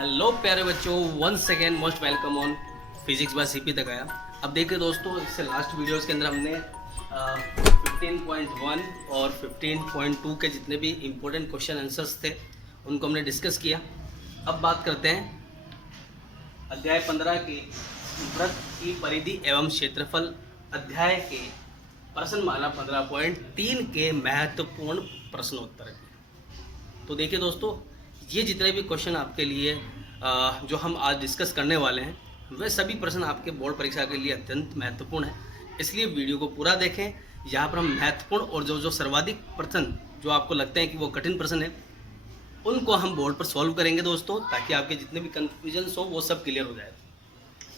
Hello प्यारे बच्चों, once second most welcome on physics by CP तक आया। अब देखिए दोस्तों, इससे लास्ट वीडियोस के अंदर हमने 15.1 और 15.2 के जितने भी इम्पोर्टेंट क्वेश्चन आंसर्स थे उनको हमने डिस्कस किया। अब बात करते हैं अध्याय 15 के वृत्त की परिधि एवं क्षेत्रफल अध्याय के प्रश्नमाला 15.3 के महत्वपूर्ण प्रश्नोत्तर की। तो देखिए दोस्तों, ये जितने भी क्वेश्चन आपके लिए जो हम आज डिस्कस करने वाले हैं वे सभी प्रश्न आपके बोर्ड परीक्षा के लिए अत्यंत महत्वपूर्ण है, इसलिए वीडियो को पूरा देखें। यहाँ पर हम महत्वपूर्ण और जो सर्वाधिक प्रश्न जो आपको लगते हैं कि वो कठिन प्रश्न है उनको हम बोर्ड पर सॉल्व करेंगे दोस्तों, ताकि आपके जितने भी कन्फ्यूजन्स हो वो सब क्लियर हो जाए।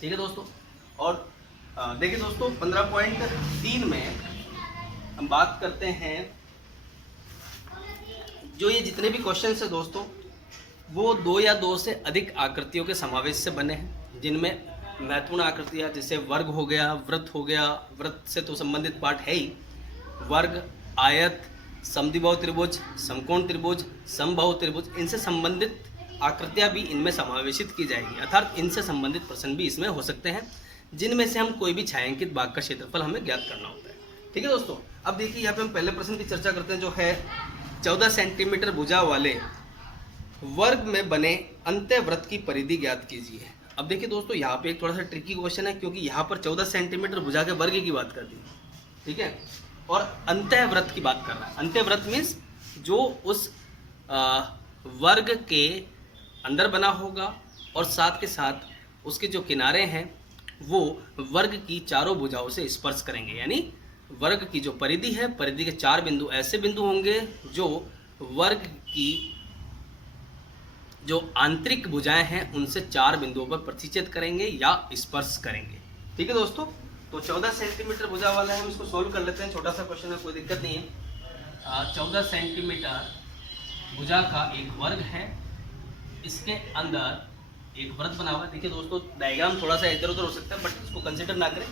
ठीक है दोस्तों। और देखिए दोस्तों, 15.3 में हम बात करते हैं जो ये जितने भी क्वेश्चन है दोस्तों वो दो या दो से अधिक आकृतियों के समावेश से बने हैं, जिनमें महत्वपूर्ण आकृतियाँ जैसे वर्ग हो गया, वृत्त हो गया, वृत्त से तो संबंधित पार्ट है ही, वर्ग, आयत, समद्विबाहु त्रिभुज, समकोण त्रिभुज, समबाहु त्रिभुज, इनसे संबंधित आकृतियाँ भी इनमें समावेशित की जाएगी, अर्थात इनसे संबंधित प्रश्न भी इसमें हो सकते हैं, जिनमें से हम कोई भी छायांकित भाग का क्षेत्रफल हमें ज्ञात करना होता है। ठीक है दोस्तों। अब देखिए यहाँ पे हम पहले प्रश्न की चर्चा करते हैं, जो है 14 सेंटीमीटर भुजा वाले वर्ग में बने अंत्यवृत्त की परिधि ज्ञात कीजिए। अब देखिए दोस्तों, यहाँ पे एक थोड़ा सा ट्रिकी क्वेश्चन है, क्योंकि यहाँ पर 14 सेंटीमीटर भुजा के वर्ग की बात कर दी, ठीक है, और अंत्यवृत्त की बात कर रहा है। अंत्यवृत्त मीन्स जो उस वर्ग के अंदर बना होगा और साथ के साथ उसके जो किनारे हैं वो वर्ग की चारों भुजाओं से स्पर्श करेंगे, यानी वर्ग की जो परिधि है, परिधि के 4 बिंदु ऐसे बिंदु होंगे जो वर्ग की जो आंतरिक भुजाएं हैं उनसे 4 बिंदुओं पर प्रतिच्छेद करेंगे या स्पर्श करेंगे। ठीक है दोस्तों। तो 14 सेंटीमीटर भुजा वाला है, हम इसको सोल्व कर लेते हैं। छोटा सा क्वेश्चन है, कोई दिक्कत नहीं है। 14 सेंटीमीटर भुजा का एक वर्ग है, इसके अंदर एक वृत्त बना हुआ है। देखिए दोस्तों, डायग्राम थोड़ा सा इधर उधर हो सकता है, बट इसको कंसिडर ना करें,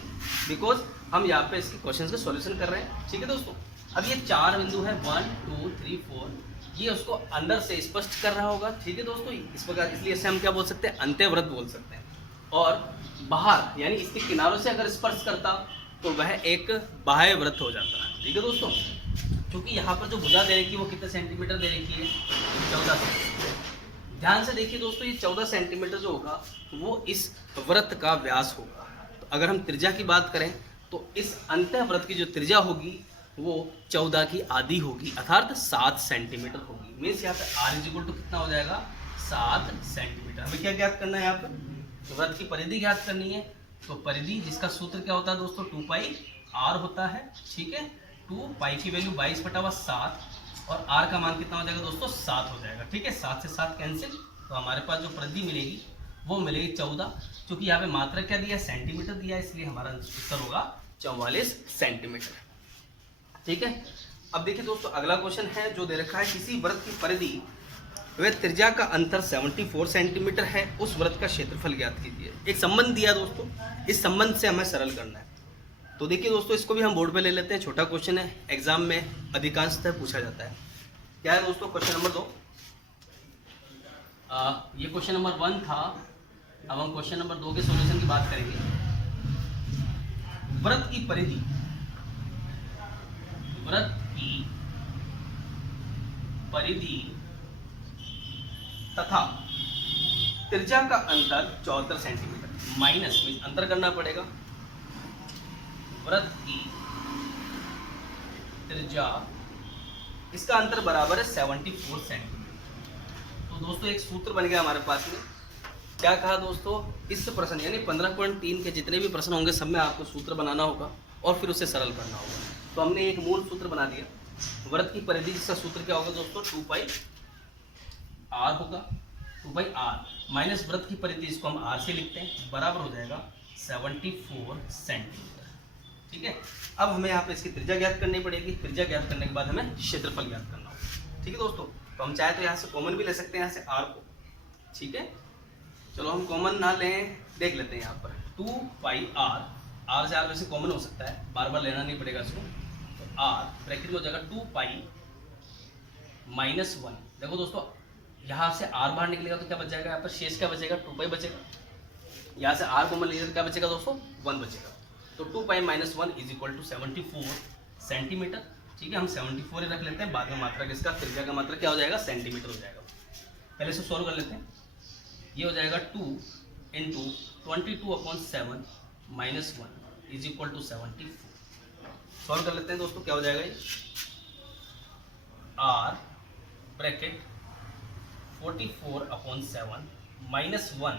बिकॉज हम यहाँ पे इसके क्वेश्चन का सॉल्यूशन कर रहे हैं। ठीक है दोस्तों। अब ये 4 बिंदु है, 1 2 3 4, ये उसको अंदर से स्पष्ट कर रहा होगा। ठीक है दोस्तों, इस प्रकार, इसलिए इसे हम क्या बोल सकते हैं, अंत्यवृत्त बोल सकते हैं। और बाहर यानी इसके किनारों से अगर स्पर्श करता तो वह एक बाह्य वृत्त हो जाता है। ठीक है दोस्तों। क्योंकि यहाँ पर जो भुजा दे रखी है वो कितने सेंटीमीटर दे रखी है, 14 सेंटीमीटर। ध्यान से देखिए दोस्तों, ये 14 सेंटीमीटर जो होगा वो इस वृत्त का व्यास होगा। तो अगर हम त्रिज्या की बात करें तो इस अंत्यवृत्त की जो त्रिज्या होगी वो 14 की आधी होगी, अर्थात 7 सेंटीमीटर होगी। मीन्स यहाँ पे r इक्वल टू कितना हो जाएगा, 7 सेंटीमीटर। हमें क्या ज्ञात करना है, यहाँ पे वृत्त की परिधि ज्ञात करनी है। तो परिधि जिसका सूत्र क्या होता है दोस्तों, 2πr होता है। ठीक है, 2π की वैल्यू 22/7 और r का मान कितना हो जाएगा दोस्तों, 7 हो जाएगा। ठीक है, 7 से 7 कैंसिल, तो हमारे पास जो परिधि मिलेगी वो मिलेगी 14। क्योंकि यहाँ पे मात्रा क्या दिया, सेंटीमीटर दिया, इसलिए हमारा उत्तर होगा 44 सेंटीमीटर। ठीक है। अब देखिए दोस्तों, अगला क्वेश्चन है जो दे रखा है, किसी वृत्त की परिधि व त्रिज्या का अंतर 74 सेंटीमीटर है, उस वृत्त का क्षेत्रफल ज्ञात कीजिए। एक संबंध दिया दोस्तों, इस संबंध से हमें सरल करना है। तो देखिए दोस्तों, इसको भी हम बोर्ड पे ले लेते हैं। छोटा क्वेश्चन है, एग्जाम में अधिकांशतः पूछा जाता है। क्या है दोस्तों, क्वेश्चन नंबर 2। ये क्वेश्चन नंबर 1 था। अब हम क्वेश्चन नंबर 2 के सोल्यूशन की बात करेंगे। वृत्त की परिधि, वृत्त की परिधि तथा त्रिज्या का अंतर 74 सेंटीमीटर, माइनस में अंतर करना पड़ेगा। वृत्त की त्रिज्या, इसका अंतर बराबर है 74 सेंटीमीटर। तो दोस्तों एक सूत्र बन गया हमारे पास में। क्या कहा दोस्तों, इस प्रश्न यानी 15.3 के जितने भी प्रश्न होंगे सब में आपको सूत्र बनाना होगा और फिर उसे सरल करना होगा। तो हमने एक मूल सूत्र बना दिया, वृत्त की परिधि जिसका सूत्र क्या होगा दोस्तों, 2πr होगा, 2πr माइनस वृत्त की परिधि, इसको हम r से लिखते हैं, बराबर हो जाएगा 74 सेंटीमीटर। ठीक है। अब हमें यहाँ पे इसकी त्रिज्या ज्ञात करनी पड़ेगी। त्रिज्या ज्ञात करने के बाद हमें क्षेत्रफल ज्ञात करना होगा। ठीक है दोस्तों। तो हम चाहे तो यहाँ से कॉमन भी ले सकते हैं, यहाँ से r को। ठीक है, चलो हम कॉमन ना लें, देख लेते हैं यहाँ पर 2πr, r से r वैसे कॉमन हो सकता है, बार बार लेना नहीं पड़ेगा इसको। तो r ब्रैकेट में हो जाएगा 2π -1। देखो दोस्तों, यहाँ से r बाहर निकलेगा तो क्या बच जाएगा, यहाँ पर शेष क्या बचेगा, 2 पाई बचेगा। यहाँ से r कॉमन लीजिए तो क्या बचेगा दोस्तों, 1 बचेगा। तो 2 pi minus 1 is equal to 74 centimetre. ठीक है, हम 74 ही रख लेते हैं, बाद में मात्रा किसका, त्रिज्या का मात्रा क्या हो जाएगा, सेंटीमीटर हो जाएगा। पहले से सॉल्व कर लेते हैं। ये हो जाएगा 2 into 22/7 minus 1 is equal to 74। Solve कर लेते हैं दोस्तों, क्या हो जाएगा ये, r bracket 44/7 minus 1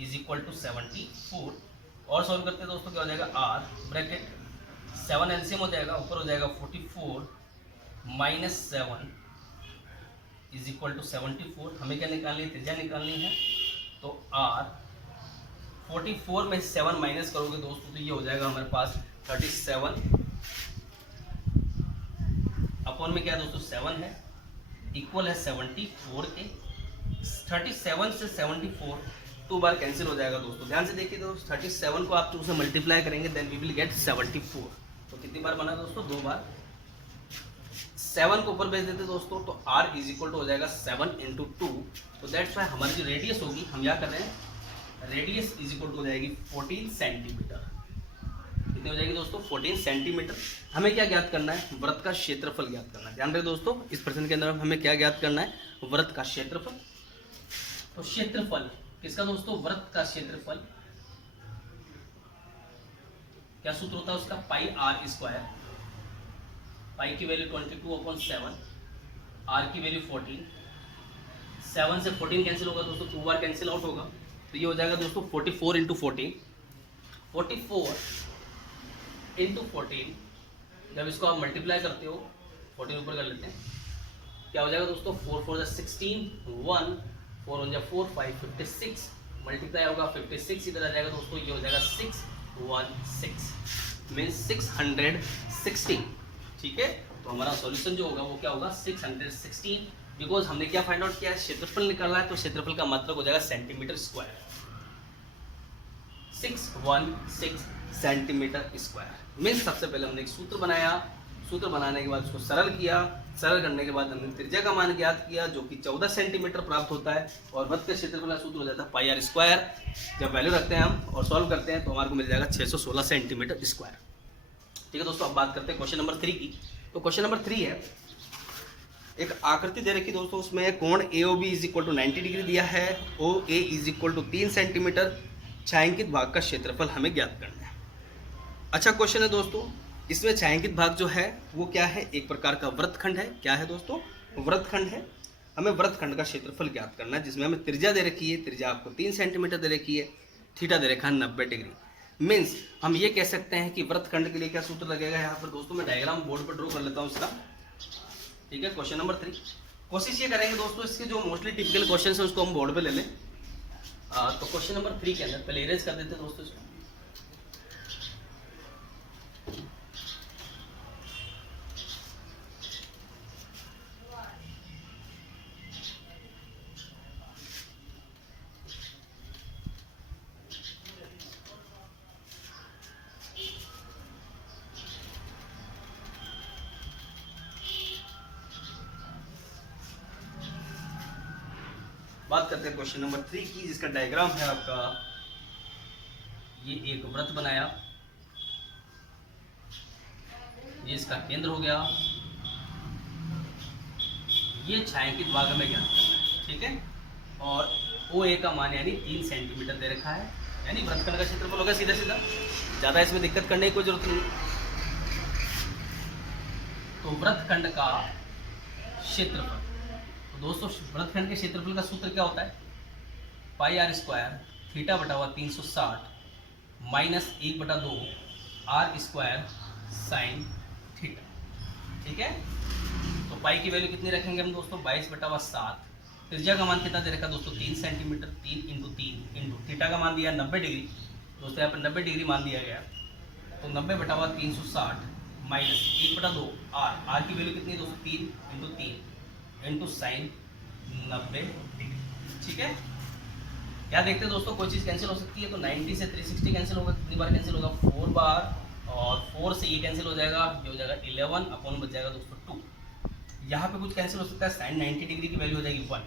is equal to 74। और सॉल्व करते हैं दोस्तों, क्या हो जाएगा, r ब्रैकेट 7 एलसीएम हो जाएगा, ऊपर हो जाएगा 44 माइनस 7 इज इक्वल टू 74। हमें क्या निकालनी है, त्रिज्या निकालनी है। तो r 44 में 7 माइनस करोगे दोस्तों तो ये हो जाएगा हमारे पास 37 अपॉन में क्या है दोस्तों, 7 है, इक्वल है 74 के। 37 से 74 2 बार कैंसिल हो जाएगा दोस्तों। ध्यान से देखिए दोस्तों, 37 को आप 2 से मल्टीप्लाई करेंगे देन वी विल गेट 74। तो कितनी बार बना दोस्तों, 2 बार। 7 को ऊपर भेज देते दोस्तों तो r इज इक्वल टू हो जाएगा 7 इंटू 2। तो दैट्स वाई हमारी जो रेडियस होगी, हम क्या कर रहे हैं, रेडियस इज इक्वल टू हो जाएगी 14 सेंटीमीटर। कितनी हो जाएगी दोस्तों, 14 सेंटीमीटर। हमें क्या ज्ञात करना है, वृत्त का क्षेत्रफल ज्ञात करना है। ध्यान रहे दोस्तों, इस प्रश्न के अंदर हमें क्या ज्ञात करना है, वृत्त का क्षेत्रफल। तो क्षेत्रफल किसका दोस्तों, वृत्त का क्षेत्रफल। क्या सूत्र होता है उसका, पाई r स्क्वायर। पाई की वैल्यू 22/7, r की वैल्यू 14। 7 से 14 कैंसिल होगा दोस्तों, 2 बार कैंसिल आउट होगा। तो ये हो जाएगा दोस्तों 44 इंटू 14। 44 इंटू 14, जब इसको आप मल्टीप्लाई करते हो, 14 ऊपर कर लेते हैं, क्या हो जाएगा दोस्तों, 4 4 16, 1 4 1 4 5 56 मल्टीप्लाई होगा 56 इधर आ जाएगा दोस्तों, ये हो जाएगा 616 मीन्स 616। ठीक है, तो हमारा सॉल्यूशन जो होगा वो क्या होगा, 616। बिकॉज हमने क्या फाइंड आउट किया है, क्षेत्रफल निकालना है, तो क्षेत्रफल का मात्रक हो जाएगा centimetre square. 616 centimetre square means सबसे पहले हमने एक सूत्र बनाया। सूत्र बनाने के बाद उसको सरल किया। सरल करने के बाद हमने त्रिज्या का मान ज्ञात किया जो कि 14 सेंटीमीटर प्राप्त होता है। और वृत्त के क्षेत्रफल का सूत्र हो जाता है पाई r स्क्वायर। जब वैल्यू रखते हैं हम और सॉल्व करते हैं तो हमारे को मिल जाएगा 616 सेंटीमीटर स्क्वायर। ठीक है दोस्तों, अब बात करते हैं क्वेश्चन नंबर 3 की। तो क्वेश्चन नंबर 3 है, एक आकृति दे रखी दोस्तों, उसमें कोण AOB is equal to 90 degree दिया है। OA is equal to 3 centimetre. छायांकित भाग का क्षेत्रफल हमें ज्ञात करना है। अच्छा क्वेश्चन है दोस्तों, इसमें छायांकित भाग जो है वो क्या है, एक प्रकार का वृत्तखंड है। क्या है दोस्तों, वृत्तखंड है। हमें वृत्तखंड का क्षेत्रफल ज्ञात करना है, जिसमें हमें त्रिज्या दे रखी है। त्रिज्या आपको 3 सेंटीमीटर दे रखी है, थीटा दे रखा है 90 डिग्री। मीन्स हम ये कह सकते हैं कि वृत्तखंड के लिए क्या सूत्र लगेगा। यहाँ पर दोस्तों मैं डायग्राम बोर्ड पर ड्रॉ कर लेता हूँ इसका। ठीक है, क्वेश्चन नंबर 3 कोशिश ये करेंगे दोस्तों, इसके जो मोस्टली टिपिकल क्वेश्चन है उसको हम बोर्ड पे ले लें। तो क्वेश्चन नंबर 3 के अंदर पहले इरेज कर देते हैं दोस्तों इसको। बात करते हैं क्वेश्चन नंबर 3 की, जिसका डायग्राम है आपका, ये एक वृत्त बनाया, ये इसका केंद्र हो गया, ये छायांकित भाग हमें ज्ञात करना है। ठीक है, और OA का मान यानी 3 सेंटीमीटर दे रखा है, यानी वृत्तखंड का क्षेत्रफल होगा सीधा सीधा, ज़्यादा इसमें दिक्कत करने की कोई जरूरत नहीं। तो वृत्तखंड का क्षेत्रफल, दोस्तों वृत्तखंड के क्षेत्रफल का सूत्र क्या होता है, पाई r स्क्वायर थीटा बटा हुआ 360 minus 1/2 r square sine theta. ठीक है, तो पाई की वैल्यू कितनी रखेंगे हम दोस्तों, 22/7। त्रिज्या का मान कितना दे रखा दोस्तों, 3 सेंटीमीटर। 3 इंटू 3 इंटू थीटा का मान दिया 90 डिग्री दोस्तों, यहाँ पर 90 डिग्री मान दिया गया। तो 90/360 माइनस 1/2 r की वैल्यू कितनी दोस्तों, 3 इंटू 3 इंटू साइन 90 डिग्री। ठीक है, क्या देखते हैं दोस्तों, कोई चीज़ कैंसिल हो सकती है। तो 90 से 360 कैंसिल होगा, कितनी बार कैंसिल होगा, 4 बार। और 4 से ये कैंसिल हो जाएगा, ये हो जाएगा 11 अपॉन बच जाएगा दोस्तों 2। यहाँ पे कुछ कैंसिल हो सकता है, साइन 90 डिग्री की वैल्यू हो जाएगी 1,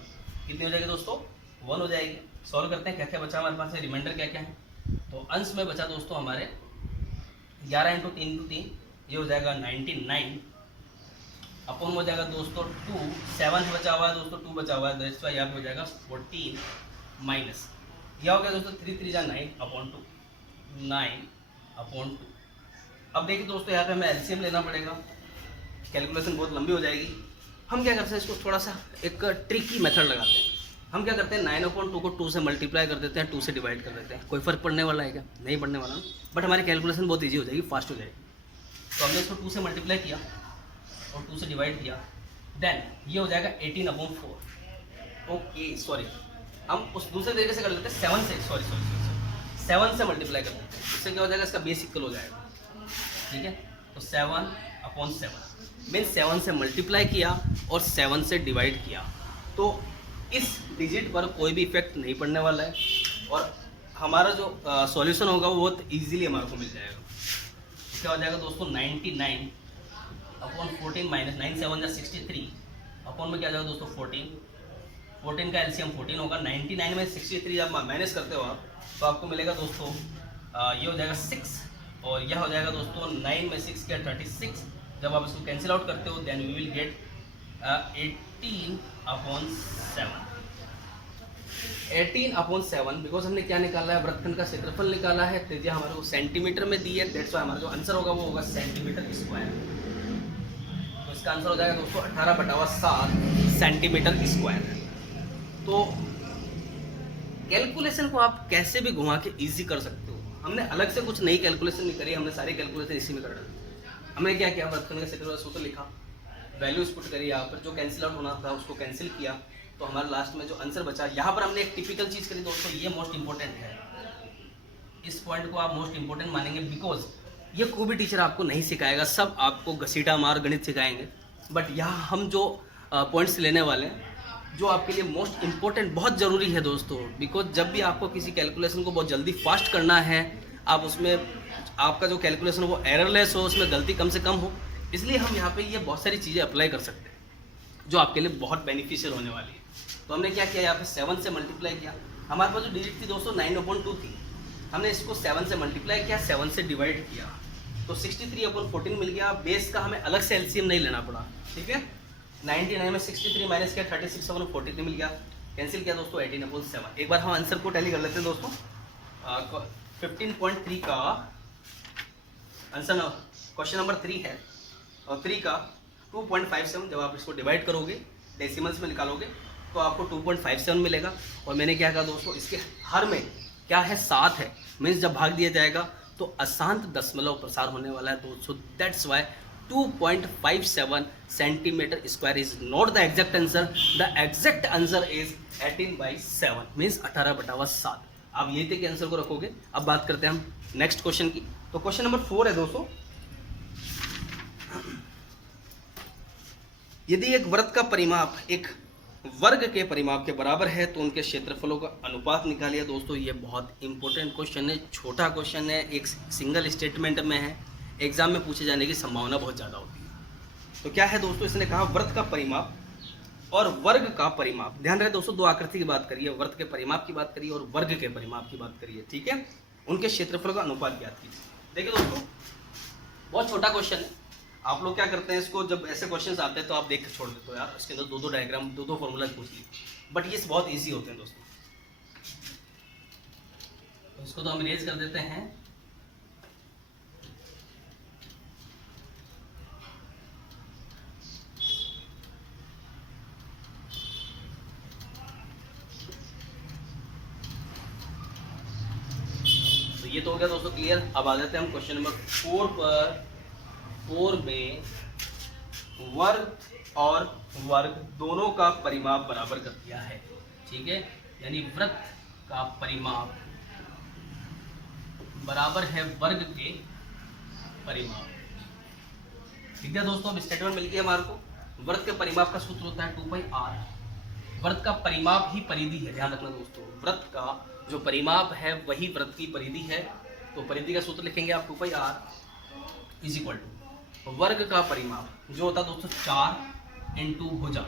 कितनी हो जाएगी दोस्तों 1 हो जाएगी। सॉल्व करते हैं क्या क्या बचा हमारे पास है, रिमाइंडर क्या क्या है। तो अंश में बचा दोस्तों हमारे 11 इंटू 3 ये हो जाएगा 99, अपॉन हो जाएगा दोस्तों 2, 7 बचा हुआ है दोस्तों, 2 बचा हुआ है, दैट्स व्हाई यहाँ पे हो जाएगा 14 माइनस यह हो गया दोस्तों 3 3 जा 9 अपॉन 2, 9 अपॉन 2। अब देखिए दोस्तों यहाँ पे हमें एलसीएम लेना पड़ेगा, कैलकुलेशन बहुत लंबी हो जाएगी। हम क्या करते हैं इसको थोड़ा सा एक ट्रिकी मेथड लगाते हैं। हम क्या करते हैं 9/2 को 2 से मल्टीप्लाई कर देते हैं, 2 से डिवाइड कर देते हैं। कोई फर्क पड़ने वाला है क्या, नहीं पड़ने वाला, बट हमारी कैलकुलेशन बहुत ईजी हो जाएगी, फास्ट हो जाएगी। तो हमने इसको 2 से मल्टीप्लाई किया और 2 से डिवाइड किया, देन ये हो जाएगा 18/4। ओके सॉरी, हम उस दूसरे तरीके से कर लेते हैं 7 से, सॉरी 7 से मल्टीप्लाई कर देते हैं, इससे क्या हो जाएगा इसका बेस इक्वल हो जाएगा, ठीक है। तो 7/7 मीन्स 7 से मल्टीप्लाई किया और 7 से डिवाइड किया, तो इस डिजिट पर कोई भी इफेक्ट नहीं पड़ने वाला है और हमारा जो सॉल्यूशन होगा वो बहुत इजीली हमारे को मिल जाएगा। क्या हो जाएगा दोस्तों 99/14 माइनस 9 7 जा 63 अपॉन में क्या जाएगा दोस्तों 14 का एलसीएम 14 होगा। 99 में 63 जब माइनस करते हो आप तो आपको मिलेगा दोस्तों ये हो जाएगा 6 और यह हो जाएगा दोस्तों 9 में 6 क्या 36। जब आप इसको कैंसिल आउट करते हो then we will get 18/7 because हमने क्या निकाला है, वृत्तखंड का क्षेत्रफल निकाला है, त्रिज्या हमारे को सेंटीमीटर में दी है, दैट्स व्हाई हमारा जो आंसर होगा वो होगा सेंटीमीटर स्क्वायर। तो इसका आंसर हो जाएगा दोस्तों 18/7 सेंटीमीटर स्क्वायर। तो कैलकुलेशन को आप कैसे भी घुमा के इजी कर सकते हो। हमने अलग से कुछ नई कैलकुलेशन नहीं करी, हमने सारी कैलकुलेशन इसी में कर डाली। हमने क्या किया, वृत्तखंड का क्षेत्रफल सूत्र लिखा, वैल्यूज पुट करी, यहाँ पर जो कैंसिल आउट होना था उसको कैंसिल किया, तो हमारा लास्ट में जो आंसर बचा, यहाँ पर हमने एक टिपिकल चीज़ करी दोस्तों, ये मोस्ट इंपॉर्टेंट है, इस पॉइंट को आप मोस्ट इंपॉर्टेंट मानेंगे बिकॉज ये कोई भी टीचर आपको नहीं सिखाएगा, सब आपको घसीटा मार गणित सिखाएंगे, बट यहाँ हम जो पॉइंट्स लेने वाले हैं जो आपके लिए मोस्ट इंपॉर्टेंट बहुत ज़रूरी है दोस्तों। बिकॉज जब भी आपको किसी कैलकुलेशन को बहुत जल्दी फास्ट करना है, आप उसमें आपका जो कैलकुलेशन हो वो एररलेस हो, उसमें गलती कम से कम हो, इसलिए हम यहाँ पे ये बहुत सारी चीज़ें अप्लाई कर सकते हैं जो आपके लिए बहुत बेनिफिशियल होने वाली है। तो हमने क्या किया, यहाँ पे 7 से मल्टीप्लाई किया, हमारे पास जो डिजिट थी दोस्तों 9/2 थी, हमने इसको 7 से मल्टीप्लाई किया, 7 से डिवाइड किया, तो 63/14 मिल गया। बेस का हमें अलग से एलसीएम नहीं लेना पड़ा, ठीक है। 99 में 63 माइनस किया 36/43 मिल गया, कैंसिल किया दोस्तों 18/7। एक बार हम आंसर को टैली कर लेते हैं दोस्तों। 15.3 का आंसर क्वेश्चन नंबर 3 है और 3 का 2.57 जब आप इसको डिवाइड करोगे डेसिमल्स में निकालोगे तो आपको 2.57 मिलेगा। और मैंने क्या कहा दोस्तों, इसके हर में क्या है 7 है, मीन्स जब भाग दिया जाएगा तो अशांत दशमलव प्रसार होने वाला है दोस्तों, that's why 2.57 centimetre square is not the exact answer, the exact answer is 18/7 means 18/7। आप यही तक के आंसर को रखोगे। अब बात करते हैं हम नेक्स्ट क्वेश्चन की। तो क्वेश्चन नंबर 4 है दोस्तों, यदि एक वृत्त का परिमाप एक वर्ग के परिमाप के बराबर है तो उनके क्षेत्रफलों का अनुपात निकालिए। दोस्तों ये बहुत इंपॉर्टेंट क्वेश्चन है, छोटा क्वेश्चन है, एक सिंगल स्टेटमेंट में है, एग्जाम में पूछे जाने की संभावना बहुत ज़्यादा होती है। तो क्या है दोस्तों, इसने कहा वृत्त का परिमाप और वर्ग का परिमाप। ध्यान रहे दोस्तों, दो आकृति की बात करिए, वृत्त के परिमाप की बात करिए और वर्ग के परिमाप की बात करिए, ठीक है। उनके क्षेत्रफल का अनुपात ज्ञात कीजिए। देखिए दोस्तों बहुत छोटा क्वेश्चन है, आप लोग क्या करते हैं इसको जब ऐसे क्वेश्चंस आते हैं तो आप देख के छोड़ देते हो यार, इसके अंदर 2-2 डायग्राम 2-2 फॉर्मूला पूछ लिए, बट ये बहुत ईजी होते हैं दोस्तों। तो इसको तो हम इरेज कर देते हैं। तो ये तो हो गया दोस्तों क्लियर। अब आ जाते हैं हम क्वेश्चन नंबर 4 पर। 4 में वर्ग और वर्ग दोनों का परिमाप बराबर कर दिया है, ठीक है, यानी वृत्त का परिमाप बराबर है वर्ग के परिमाप, ठीक है दोस्तों। अब स्टेटमेंट मिल गया हमारे को। वृत्त के परिमाप का सूत्र होता है 2πr। वृत्त का परिमाप ही परिधि है, ध्यान रखना दोस्तों, वृत्त का जो परिमाप है वही वृत्त की परिधि है। तो परिधि का सूत्र लिखेंगे आप 2πr इज इक्वल टू वर्ग का परिमाप जो होता है दोस्तों 4 इंटू भुजा।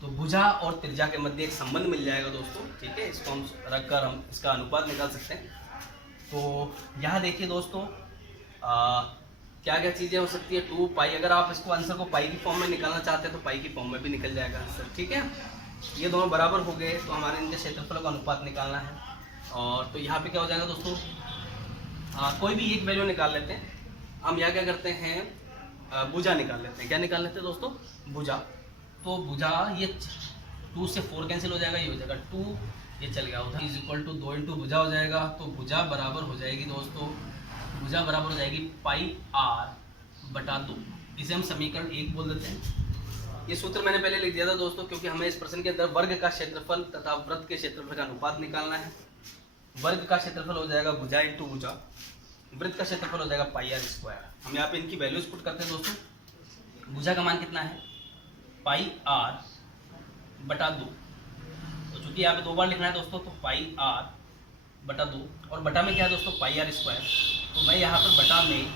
तो भुजा और त्रिज्या के मध्य एक संबंध मिल जाएगा दोस्तों, ठीक है। इसको हम रखकर हम इसका अनुपात निकाल सकते हैं। तो यहाँ देखिए दोस्तों, क्या क्या चीज़ें हो सकती है, 2 पाई। अगर आप इसको आंसर को पाई की फॉर्म में निकालना चाहते हैं तो पाई की फॉर्म में भी निकल जाएगा आंसर, ठीक है। ये दोनों बराबर हो गए तो हमारे इनके क्षेत्रफल का अनुपात निकालना है। और तो यहाँ पे क्या हो जाएगा दोस्तों, कोई भी एक वैल्यू निकाल लेते हैं हम। यहाँ क्या करते हैं, भुजा निकाल लेते हैं। क्या निकाल लेते हैं दोस्तों, भुजा। तो भुजा, ये 2 से 4 कैंसिल हो जाएगा, ये हो जाएगा 2, ये चल गया उधर, इज इक्वल टू 2 इंटू भुजा हो जाएगा। तो भुजा बराबर हो जाएगी दोस्तों, भुजा बराबर हो जाएगी पाई r बटा 2। इसे हम समीकरण 1 बोल देते हैं। ये सूत्र मैंने पहले लिख दिया था दोस्तों, क्योंकि हमें इस प्रश्न के अंदर वर्ग का क्षेत्रफल तथा वृत्त के क्षेत्रफल का अनुपात निकालना है। वर्ग का क्षेत्रफल हो जाएगा भुजा इंटू भुजा, वृत्त का क्षेत्रफल हो जाएगा पाई r स्क्वायर। हम यहाँ पे इनकी वैल्यूज पुट करते हैं दोस्तों। भुजा का मान कितना है, पाई r बटा 2। तो चूंकि यहाँ पे 2 बार लिखना है दोस्तों, तो पाई r बटा 2, और बटा में क्या है दोस्तों, पाई r स्क्वायर। तो मैं यहाँ पर बटा में एक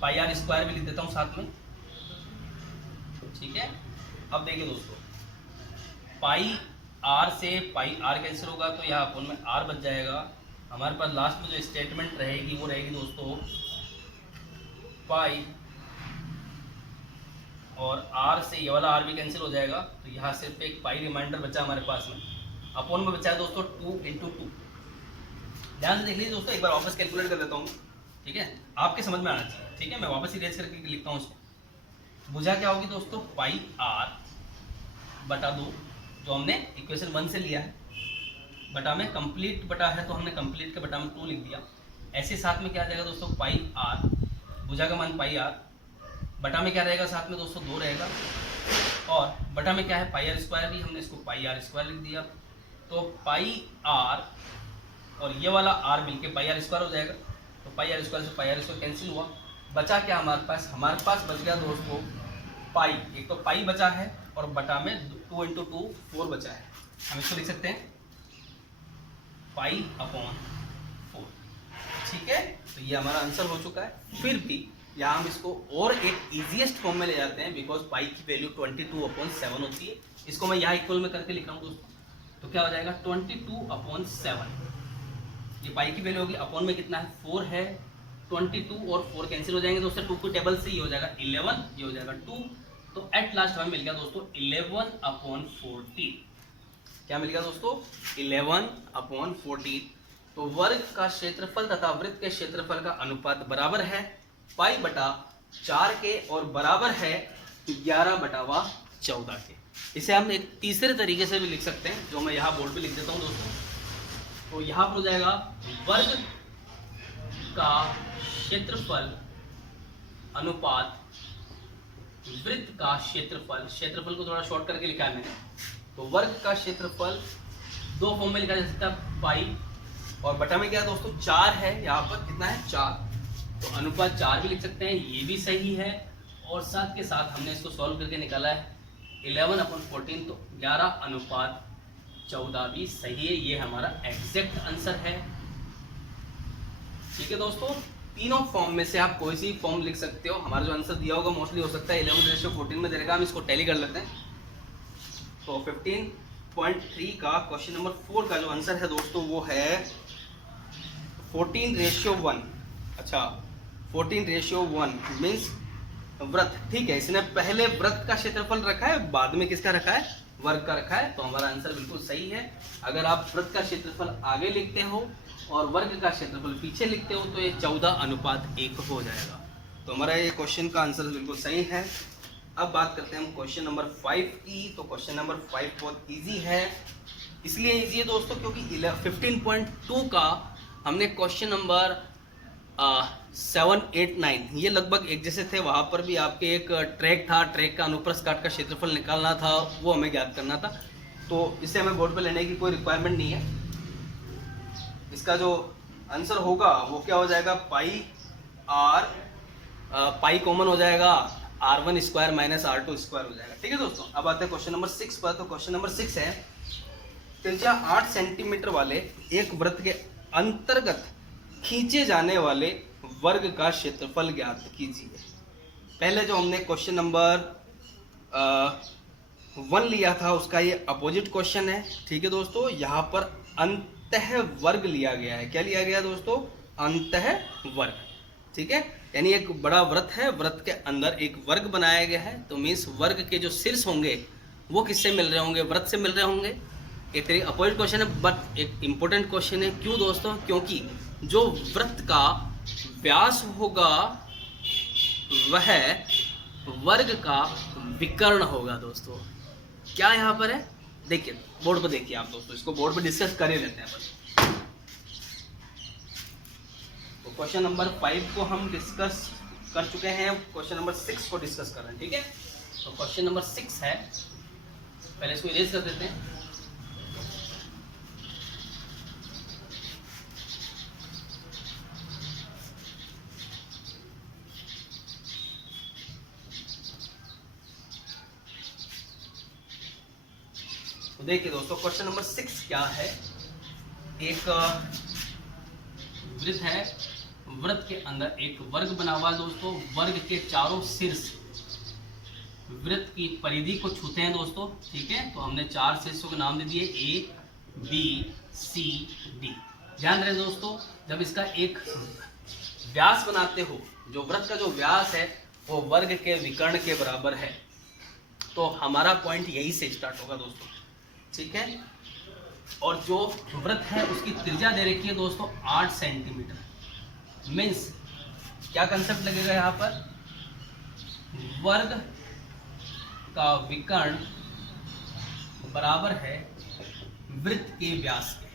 पाई r स्क्वायर भी लिख देता हूँ साथ में, ठीक है। अब देखिए दोस्तों, पाई r से पाई r कैंसिल होगा तो यहाँ अपन में r बच जाएगा। हमारे पास लास्ट में जो स्टेटमेंट रहेगी वो रहेगी दोस्तों पाई, और r से ये वाला r भी कैंसिल हो जाएगा। तो यहाँ सिर्फ एक पाई रिमाइंडर बचा हमारे पास में। अपन में बचा है दोस्तों 2 इंटू 2। ध्यान से देख लीजिए दोस्तों, एक बार वापस कैलकुलेट कर लेता हूँ, ठीक है, आपके समझ में आना चाहिए, ठीक है। मैं वापस इरेज करके लिखता हूँ इसको। भुजा क्या होगी दोस्तों, पाई r बटा 2, जो हमने इक्वेशन 1 से लिया है, बटा में कंप्लीट बटा है तो हमने कंप्लीट के बटा में 2 लिख दिया। ऐसे साथ में क्या आ जाएगा दोस्तों, पाई r, भुजा का मान पाई r, बटा में क्या रहेगा साथ में दोस्तों 2 रहेगा, और बटा में क्या है पाई r स्क्वायर, भी हमने इसको पाई r स्क्वायर लिख दिया। तो पाई r और ये वाला r मिलके पाई r स्क्वायर हो जाएगा। तो पाई r स्क्वायर से पाई r स्क्वायर कैंसिल हुआ, बचा क्या हमारे पास बच गया दोस्तों पाई। एक तो पाई बचा है और बटा में 2 इंटू 2 4 बचा है। हम इसको लिख सकते हैं पाई अपॉन 4, ठीक है। तो ये हमारा आंसर हो चुका है। फिर भी यहाँ हम इसको और एक इजीएस्ट फॉर्म में ले जाते हैं, बिकॉज पाई की वैल्यू 22/7 होती है। इसको मैं यहाँ इक्वल में करके लिख रहा हूँ दोस्तों। तो क्या हो जाएगा 22/7, ये पाई की वैल्यू होगी। अपॉन में कितना है 4 है, 22 और 4 कैंसिल हो जाएंगे दोस्तों 2 की टेबल से। ये हो जाएगा 11, ये हो जाएगा 2। तो एट लास्ट हमें मिल गया दोस्तों 11/14। क्या मिल गया दोस्तों, 11/14। तो वर्ग का क्षेत्रफल तथा वृत्त के क्षेत्रफल का अनुपात बराबर है पाई बटा 4 के, और बराबर है 11/14 के। इसे हम एक तीसरे तरीके से भी लिख सकते हैं, जो मैं यहाँ बोर्ड पे लिख देता हूँ दोस्तों। तो यहाँ पर हो जाएगा वर्ग का क्षेत्रफल अनुपात वृत्त का क्षेत्रफल। क्षेत्रफल को थोड़ा शॉर्ट करके लिखा है मैंने। तो वर्ग का क्षेत्रफल 2 फॉर्म में लिखा जा सकता है, पाई और बटा में क्या है दोस्तों 4 है। यहाँ पर कितना है 4, तो अनुपात 4 भी लिख सकते हैं, ये भी सही है। और साथ के साथ हमने इसको सॉल्व करके निकाला है 11/14, तो 11/14 भी सही है। ये हमारा एग्जैक्ट आंसर है, ठीक है दोस्तों। तीनों फॉर्म में से आप कोई सी फॉर्म लिख सकते हो। हमारा जो आंसर दिया होगा मोस्टली हो सकता है 11/14 में देगा। हम इसको टैली कर लेते हैं। तो 15.3 का क्वेश्चन नंबर 4 का जो आंसर है दोस्तों वो है 14:1। अच्छा, 14:1 मीन्स वृत्त, ठीक है। इसने पहले वृत्त का क्षेत्रफल रखा है, बाद में किसका रखा है, वर्ग का रखा है। तो हमारा आंसर बिल्कुल सही है। अगर आप वृत्त का क्षेत्रफल आगे लिखते हो और वर्ग का क्षेत्रफल पीछे लिखते हो तो ये 14:1 हो जाएगा। तो हमारा ये क्वेश्चन का आंसर बिल्कुल सही है। अब बात करते हैं हम क्वेश्चन नंबर 5 की। तो क्वेश्चन नंबर 5 बहुत इजी है। इसलिए इजी है दोस्तों क्योंकि 15.2 का हमने क्वेश्चन नंबर 7, 8, 9 ये लगभग एक जैसे थे। वहाँ पर भी आपके एक ट्रैक था, ट्रैक का अनुप्रस्थ काट का क्षेत्रफल निकालना था, वो हमें ज्ञात करना था। तो इसे हमें बोर्ड पे लेने की कोई रिक्वायरमेंट नहीं है। इसका जो आंसर होगा वो क्या हो जाएगा, पाई कॉमन हो जाएगा, r1 square minus r2 square हो जाएगा, ठीक है दोस्तों। अब आते हैं क्वेश्चन नंबर 6 पर। तो क्वेश्चन नंबर 6 है, त्रिज्या 8 सेंटीमीटर वाले एक वृत्त के अंतर्गत खींचे जाने वाले वर्ग का क्षेत्रफल ज्ञात कीजिए। पहले जो हमने क्वेश्चन नंबर 1 लिया था उसका ये अपोजिट क्वेश्चन है। ठीक है दोस्तों, यहाँ पर अंतः वर्ग लिया गया है। क्या लिया गया दोस्तों? अंतः वर्ग। ठीक है, यानी एक बड़ा व्रत है, व्रत के अंदर एक वर्ग बनाया गया है। तो मीन्स वर्ग के जो शीर्ष होंगे वो किससे मिल रहे होंगे? व्रत से मिल रहे होंगे। एक तरीके अपोजिट क्वेश्चन है, बट एक इंपॉर्टेंट क्वेश्चन है। क्यों दोस्तों? क्योंकि जो व्रत का व्यास होगा वह वर्ग का विकर्ण होगा दोस्तों। क्या यहाँ पर है? देखिए बोर्ड पर, देखिए आप दोस्तों, इसको बोर्ड पर डिस्कस कर ही लेते हैं अपन। तो क्वेश्चन नंबर 5 को हम डिस्कस कर चुके हैं, क्वेश्चन नंबर 6 को डिस्कस कर रहे हैं। ठीक है, तो क्वेश्चन नंबर 6 है, पहले इसको इरेज कर देते हैं। तो देखिए दोस्तों, क्वेश्चन नंबर 6 क्या है? एक वृत्त है, वृत्त के अंदर एक वर्ग बना हुआ है दोस्तों। वर्ग के चारों शीर्ष वृत्त की परिधि को छूते हैं दोस्तों। ठीक है, तो हमने 4 शीर्षों के नाम दे दिए, A, B, C, D। ध्यान रहे दोस्तों, जब इसका एक व्यास बनाते हो, जो वृत्त का जो व्यास है वो वर्ग के विकर्ण के बराबर है, तो हमारा पॉइंट यही से स्टार्ट होगा दोस्तों। ठीक है, और जो वृत्त है उसकी त्रिज्या दे रखी है दोस्तों 8 सेंटीमीटर। मीन्स क्या कंसेप्ट लगेगा यहाँ पर? वर्ग का विकर्ण बराबर है वृत्त के व्यास के।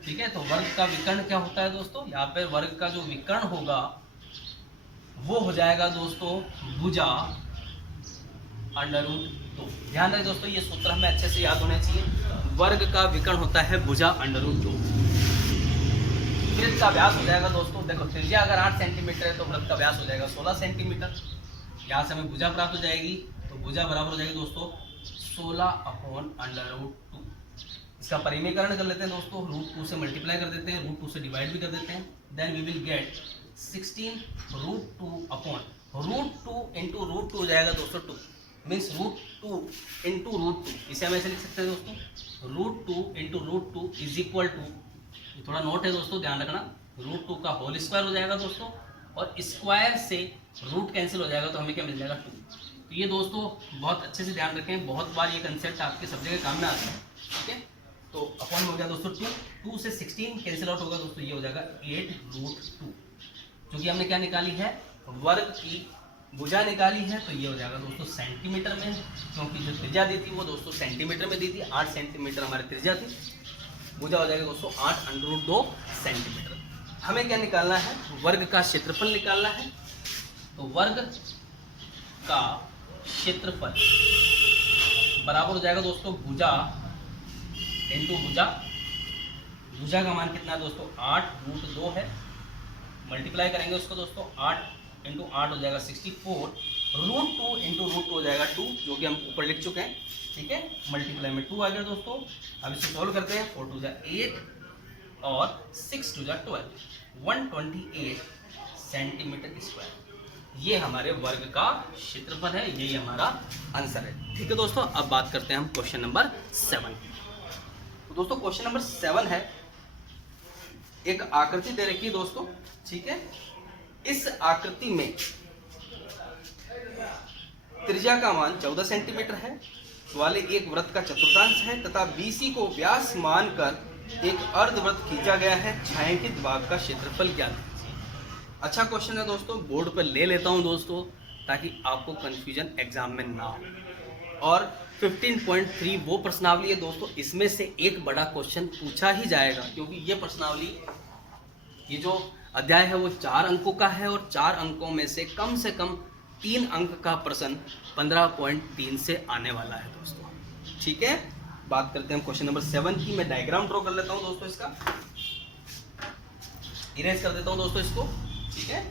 ठीक है, तो वर्ग का विकर्ण क्या होता है दोस्तों? यहाँ पे वर्ग का जो विकर्ण होगा वो हो जाएगा दोस्तों भुजा √2। ध्यान रहे दोस्तों, ये सूत्र हमें अच्छे से याद होने चाहिए। वर्ग का विकर्ण होता है भुजा √2। वृत्त का व्यास हो जाएगा दोस्तों, देखो त्रिज्या अगर 8 सेंटीमीटर है तो वृत्त का व्यास हो जाएगा 16 सेंटीमीटर। यहाँ से हमें भुजा प्राप्त हो जाएगी, तो भुजा बराबर हो जाएगी दोस्तों 16/√2। इसका परिमीकरण कर लेते हैं दोस्तों, √2 से मल्टीप्लाई कर देते हैं, √2 से डिवाइड भी कर देते हैं। Then we will get 16√2 into √2 हो जाएगा दोस्तों 2। मीन्स √2 इंटू √2, इसे हम ऐसे लिख सकते हैं दोस्तों, √2 इंटू √2 इज इक्वल टू, थोड़ा नोट है दोस्तों ध्यान रखना, √2 का होल स्क्वायर हो जाएगा दोस्तों, और स्क्वायर से रूट कैंसिल हो जाएगा तो हमें क्या मिल जाएगा 2। तो ये दोस्तों बहुत अच्छे से ध्यान रखें, बहुत बार ये कंसेप्ट आपके सब जगह काम में आता है। ठीक है, तो अपॉन हो गया दोस्तों 2 से 16 कैंसिल आउट होगा दोस्तों, ये हो जाएगा 8√2। जो कि हमने क्या निकाली है? वर्ग की भुजा निकाली है, तो ये हो जाएगा दोस्तों सेंटीमीटर में, क्योंकि जो त्रिज्या दी थी वो दोस्तों सेंटीमीटर में दी थी। 8 सेंटीमीटर हमारी त्रिज्या थी, भुजा हो जाएगा दोस्तों 8√2 सेंटीमीटर। हमें क्या निकालना है? वर्ग का क्षेत्रफल निकालना है। तो वर्ग का क्षेत्रफल बराबर हो जाएगा दोस्तों भुजा इंटू भुजा। भुजा का मान कितना है दोस्तों? 8√2 है, मल्टीप्लाई करेंगे उसको दोस्तों, 8 इंटू 8 हो जाएगा 64, √2 इंटू √2 हो जाएगा 2, जो कि हम ऊपर लिख चुके हैं। ठीक है, मल्टीप्लाई में 2 आ गया दोस्तों। अब इसको सॉल्व करते हैं, 4 2 जा 8 और 6 2 जा 12, 128 सेंटीमीटर स्क्वायर। ये हमारे वर्ग का क्षेत्रफल है, यही हमारा आंसर है। ठीक है दोस्तों, अब बात करते हैं हम क्वेश्चन नंबर 7 की। तो दोस्तों क्वेश्चन नंबर 7 है, एक आकृति दे रखी है दोस्तों। ठीक है, इस आकृति में त्रिज्या का मान 14 सेंटीमीटर है, वाले एक वृत्त का चतुर्थांश है तथा BC को व्यास मानकर एक अर्धवृत्त खींचा गया है। छायांकित भाग का क्षेत्रफल ज्ञात कीजिए। अच्छा क्वेश्चन है दोस्तों, बोर्ड पर ले लेता हूं दोस्तों ताकि आपको कंफ्यूजन एग्जाम में ना हो। और 15.3 वो प्रश्नावली है दोस्तों, इसमें से एक बड़ा क्वेश्चन पूछा ही जाएगा, क्योंकि ये प्रश्नावली, ये जो अध्याय है वो 4 अंकों का है, और 4 अंकों में से कम 3 अंक का प्रश्न 15.3 से आने वाला है दोस्तों। ठीक है, बात करते हैं क्वेश्चन नंबर 7 की। मैं डायग्राम ड्रॉ कर लेता हूं दोस्तों, इसका इरेज कर देता हूं दोस्तों इसको। ठीक है,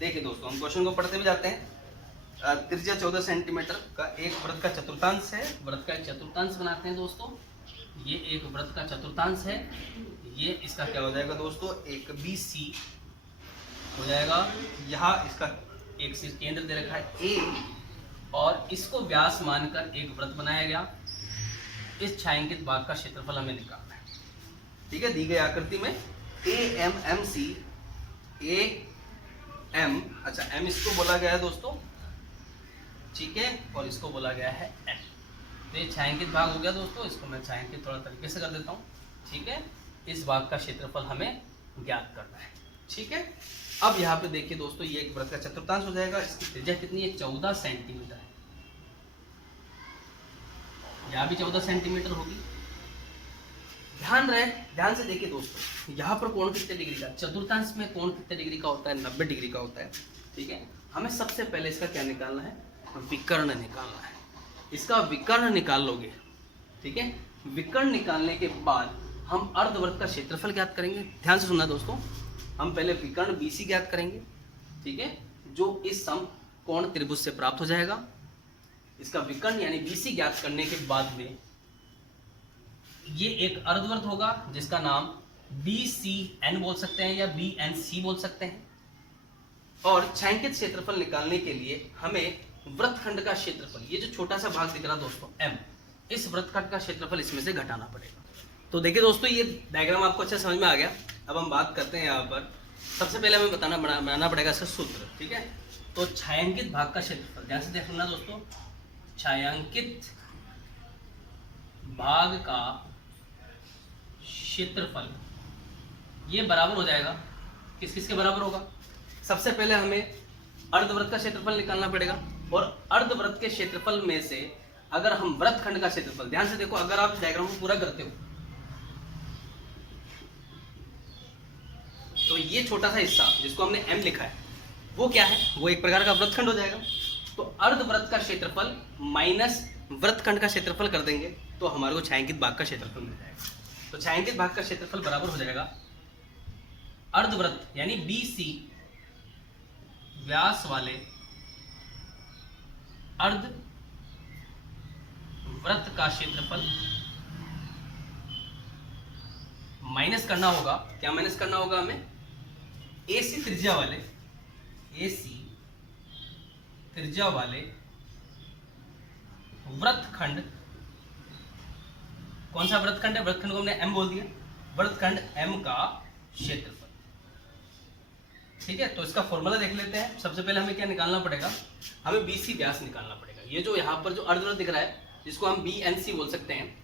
देखिए दोस्तों, हम क्वेश्चन को पढ़ते हुए जाते हैं। त्रिज्या 14 सेंटीमीटर का एक वृत्त का चतुर्थांश है। वृत्त का एक चतुर्थांश बनाते हैं दोस्तों। ये एक वृत्त का चतुर्थांश है। ये इसका क्या हो जाएगा दोस्तों, एक BC हो जाएगा। यहाँ इसका एक केंद्र दे रखा है A, और इसको व्यास मानकर एक वृत्त बनाया गया। इस छायांकित भाग का क्षेत्रफल हमें निकालना है। ठीक है, दी गई आकृति में AMMC AM, अच्छा M इसको बोला गया है दोस्तों, ठीक है, और इसको बोला गया है N। तो ये छायांकित भाग हो गया दोस्तों। इसको मैं छायांकित थोड़ा तरीके से कर देता हूँ। ठीक है, इस भाग का क्षेत्रफल हमें ज्ञात करना है। ठीक है, अब यहाँ पे देखिए दोस्तों, ये एक वृत्त का चतुर्थांश हो जाएगा। इसकी त्रिज्या कितनी है, 14 सेंटीमीटर है। यहाँ भी 14 सेंटीमीटर होगी। ध्यान से देखिए दोस्तों, यहाँ पर कोण कितने डिग्री का, चतुर्थांश में कोण कितने डिग्री का होता है, 90 डिग्री का होता है। ठीक है, हमें सबसे पहले इसका क्या निकालना है, विकर्ण निकालना है। इसका विकर्ण निकाल लोगे, ठीक है, विकर्ण निकालने के बाद हम अर्धवृत्त का क्षेत्रफल ज्ञात करेंगे। ध्यान से सुनना दोस्तों, हम पहले विकर्ण BC ज्ञात करेंगे। ठीक है, जो इस समकोण त्रिभुज से प्राप्त हो जाएगा। इसका विकर्ण यानी BC ज्ञात करने के बाद में ये एक अर्धवृत्त होगा जिसका नाम BCN बोल सकते हैं या BNC बोल सकते हैं। और छायांकित क्षेत्रफल निकालने के लिए हमें वृत्तखंड का क्षेत्रफल, ये जो छोटा सा भाग दिख रहा दोस्तों M, इस वृत्तखंड का क्षेत्रफल इसमें से घटाना पड़ेगा। तो देखिए दोस्तों, ये डायग्राम आपको अच्छा समझ में आ गया। अब हम बात करते हैं यहाँ पर, सबसे पहले हमें बनाना पड़ेगा इसका सूत्र। ठीक है, तो छायांकित भाग का क्षेत्रफल, ध्यान से देखना दोस्तों, छायांकित भाग का क्षेत्रफल ये बराबर हो जाएगा, किस किस के बराबर होगा, सबसे पहले हमें अर्धवृत्त का क्षेत्रफल निकालना पड़ेगा। और अर्धवृत्त के क्षेत्रफल में से अगर हम वृत्तखंड का क्षेत्रफल, ध्यान से देखो, अगर आप डायग्राम को पूरा करते हो तो ये छोटा सा हिस्सा जिसको हमने M लिखा है वो क्या है, वो एक प्रकार का वृत्तखंड हो जाएगा। तो अर्धवृत्त का क्षेत्रफल माइनस वृत्तखंड का क्षेत्रफल कर देंगे तो हमारे को छायांकित भाग का क्षेत्रफल मिल जाएगा। तो छायांकित भाग का क्षेत्रफल बराबर हो जाएगा अर्धवृत्त यानी BC व्यास वाले अर्ध वृत्त का क्षेत्रफल माइनस करना होगा, क्या माइनस करना होगा हमें, AC त्रिज्या वाले वृत्तखंड, कौन सा वृत्तखंड है, वृत्तखंड को हमने M बोल दिया, वृत्तखंड M का क्षेत्रफल। ठीक है, तो इसका फॉर्मूला देख लेते हैं। सबसे पहले हमें क्या निकालना पड़ेगा, हमें BC व्यास निकालना पड़ेगा। ये जो यहाँ पर जो अर्धवृत्त दिख रहा है जिसको हम BNC बोल सकते हैं,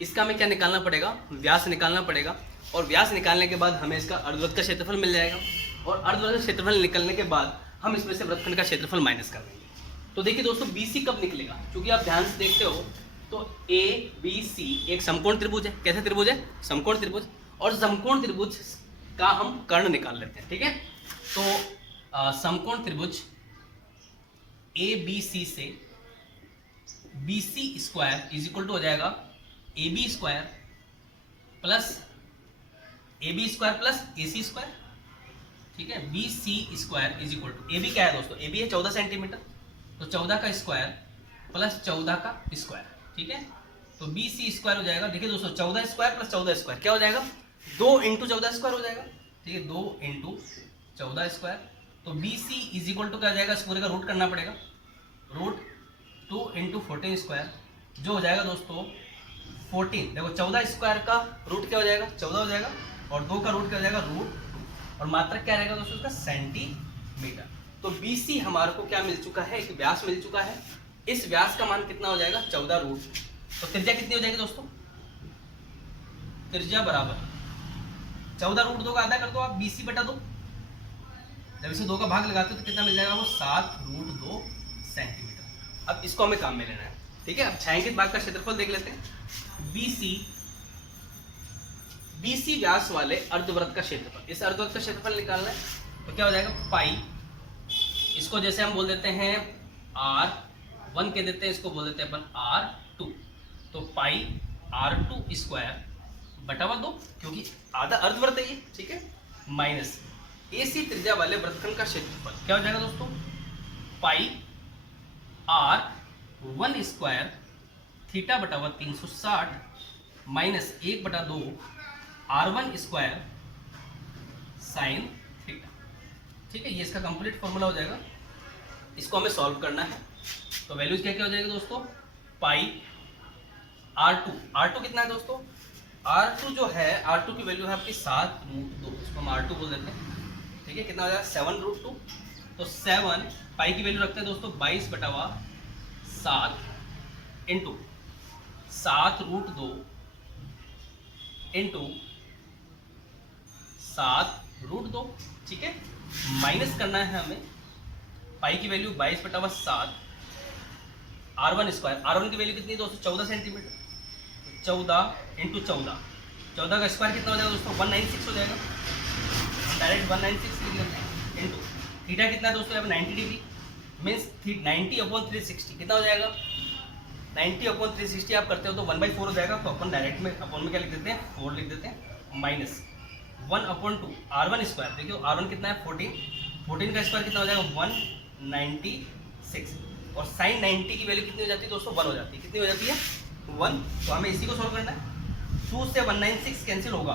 इसका हमें क्या निकालना पड़ेगा, व्यास निकालना पड़ेगा। और व्यास निकालने के बाद हमें इसका अर्धवृत्त का क्षेत्रफल मिल जाएगा। और अर्धवृत्त का क्षेत्रफल निकलने के बाद हम इसमें से वृत्तखंड का क्षेत्रफल माइनस कर देंगे। तो देखिए दोस्तों, BC कब निकलेगा, क्योंकि आप ध्यान से देखते हो तो ABC एक समकोण त्रिभुज है। कैसे त्रिभुज है, समकोण त्रिभुज। और समकोण त्रिभुज का हम कर्ण निकाल लेते हैं। ठीक है, तो समकोण त्रिभुज ABC से BC square is equal to हो जाएगा AB square plus AC square. ठीक है, BC square is equal to, AB क्या है दोस्तों, AB है 14 सेंटीमीटर, तो 14 का स्क्वायर प्लस 14 का स्क्वायर। ठीक है, तो BC स्क्वायर हो जाएगा, देखिए दोस्तों 14 स्क्वायर प्लस 14 स्क्वायर क्या हो जाएगा, 2 इंटू 14 स्क्वायर हो जाएगा। ठीक है, 2 इंटू 14 स्क्वायर। तो BC इज इक्वल टू क्या हो जाएगा, इस पूरे का रूट करना पड़ेगा, रूट 2 इंटू 14 स्क्वायर जो हो जाएगा दोस्तों 14। देखो 14 स्क्वायर का रूट क्या हो जाएगा, 14 हो जाएगा, और 2 का रूट क्या हो जाएगा, रूट, और मात्रक क्या रहेगा दोस्तों उसका, सेंटीमीटर। तो BC हमारे को क्या मिल चुका है, एक व्यास मिल चुका है। इस व्यास का मान कितना हो जाएगा, 14 रूट। तो त्रिज्या कितनी हो जाएगी दोस्तों, त्रिज्या बराबर 14 रूट 2 का आधा कर दो आप, BC बटा 2। जब इसे 2 का भाग लगाते हो तो कितना मिल जाएगा, वो 7 रूट 2 सेंटीमीटर। अब इसको हमें काम में लेना है। ठीक है, अब छायांकित भाग का क्षेत्रफल देख लेते हैं। BC व्यास वाले अर्धवृत्त का क्षेत्रफल, इस अर्धवृत्त का क्षेत्रफल निकालना है तो क्या हो जाएगा, पाई, इसको जैसे हम बोल देते हैं R1 कह देते हैं, इसको बोल देते हैं अपन R2। तो पाई R2 स्क्वायर बटा 2, क्योंकि आधा अर्धवृत्त है ये। ठीक है, माइनस AC त्रिज्या वाले वृत्तखंड का क्षेत्रफल क्या हो जाएगा दोस्तों, पाई r1 थीटा बटा हुआ 360 minus 1/2 r1 square sine theta. ठीक है, ये इसका कंप्लीट फॉर्मूला हो जाएगा। इसको हमें सॉल्व करना है। तो वैल्यूज क्या क्या हो जाएगी दोस्तों, पाई R2 कितना है दोस्तों, R2 जो है, R2 की वैल्यू है आपकी 7√2, इसको हम R2 बोल देते हैं। ठीक है, कितना हो जाएगा 7√2। तो 7 पाई की वैल्यू रखते हैं दोस्तों 22/7 इंटू 7√2 इंटू 7√2। ठीक है, माइनस करना है हमें पाई की वैल्यू 22/7 R1 स्क्वायर। R1 की वैल्यू कितनी है दोस्तों, 14 सेंटीमीटर। 14 इंटू 14 का स्क्वायर कितना हो जाएगा दोस्तों, 196 हो जाएगा। डायरेक्ट 196 लिख लेते हैं। इंटू थीटा कितना है दोस्तों, यहाँ पे 90 डिग्री मीन्स 90/360 कितना हो जाएगा, 90/360 आप करते हो तो 1/4 हो जाएगा। तो अपन डायरेक्ट में अपन में क्या लिख देते हैं, 4 लिख देते हैं। माइनस 1/2 R1 स्क्वायर, देखिए R1 कितना है 14 का स्क्वायर कितना हो जाएगा 196। और साइन 90 की वैल्यू कितनी हो जाती है दोस्तों, 1 हो जाती है। कितनी हो जाती है 1। तो हमें इसी को सोल्व करना है। 2 से 196 कैंसिल होगा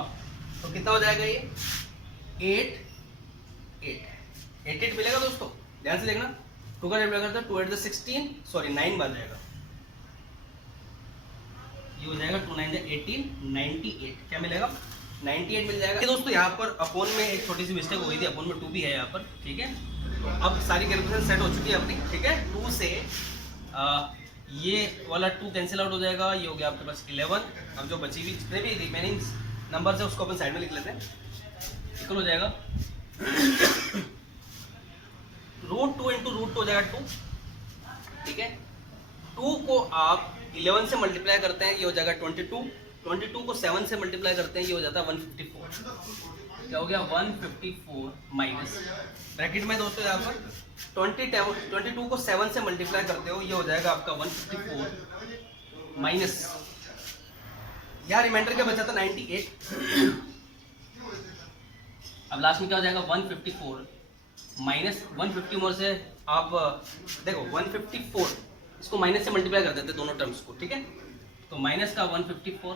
तो कितना हो जाएगा ये 8 मिलेगा दोस्तों। ध्यान से देखना, 2 का डिवाइड करते हैं 2 8 16 सॉरी 9 बन जाएगा। ये हो जाएगा 2 9 18 98। क्या मिलेगा 98 मिल जाएगा। दोस्तों यहाँ पर अपोन में एक छोटी सी मिस्टेक हुई थी, अपोन में 2 भी है यहाँ पर। ठीक है, तो अब सारी कैलकुलेशन सेट हो चुकी है अपनी। ठीक है, 2 से ये वाला 2 कैंसिल आउट हो जाएगा। ये हो गया आपके पास 11। अब जो बची हुई जितने भी रिमेनिंग नंबर है उसको अपन साइड में लिख लेते हैं। इक्वल हो जाएगा √2 इंटू √2 हो जाएगा 2। ठीक है, 2 को आप 11 से मल्टीप्लाई करते हैं, ये हो जाएगा 22 को 7 से मल्टीप्लाई करते हैं, ये हो जाता है 154। क्या हो गया 154 माइनस ब्रैकेट में दोस्तों यहाँ पर 22 को 7 से मल्टीप्लाई करते हो, ये हो जाएगा आपका 154 माइनस यहाँ रिमाइंडर क्या बचा था 98। अब लास्ट में क्या हो जाएगा 154 माइनस 150 मोर से आप देखो 154 इसको माइनस से मल्टीप्लाई कर देते दोनों टर्म्स को। ठीक है, तो माइनस का 154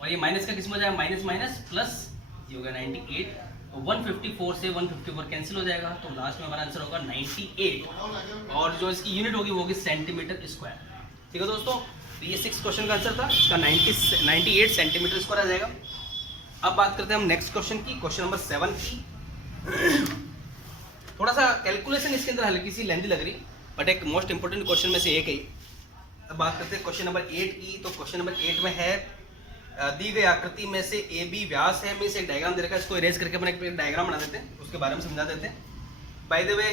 और ये माइनस का किस में हो जाएगा माइनस माइनस प्लस, ये हो गया 98। तो 154 से 154 कैंसिल हो जाएगा। तो लास्ट में हमारा आंसर होगा 98 और जो इसकी यूनिट होगी वो होगी सेंटीमीटर स्क्वायर। ठीक है दोस्तों, तो ये 6 क्वेश्चन का आंसर था, इसका 98 सेंटीमीटर स्क्वायर आ जाएगा। अब बात करते हैं हम नेक्स्ट क्वेश्चन की, क्वेश्चन नंबर 7 की। थोड़ा सा कैलकुलेशन इसके अंदर हल्की सी लेंथी लग रही, बट एक मोस्ट इंपोर्टेंट क्वेश्चन में से एक है। अब बात करते हैं क्वेश्चन नंबर 8 की। तो क्वेश्चन नंबर 8 में है दी गई आकृति में से ए बी व्यास है, मीन्स एक डायग्राम दे रखा है, इसको इरेज करके अपन एक डायग्राम बना देते हैं, उसके बारे में समझा देते हैं। बाय द वे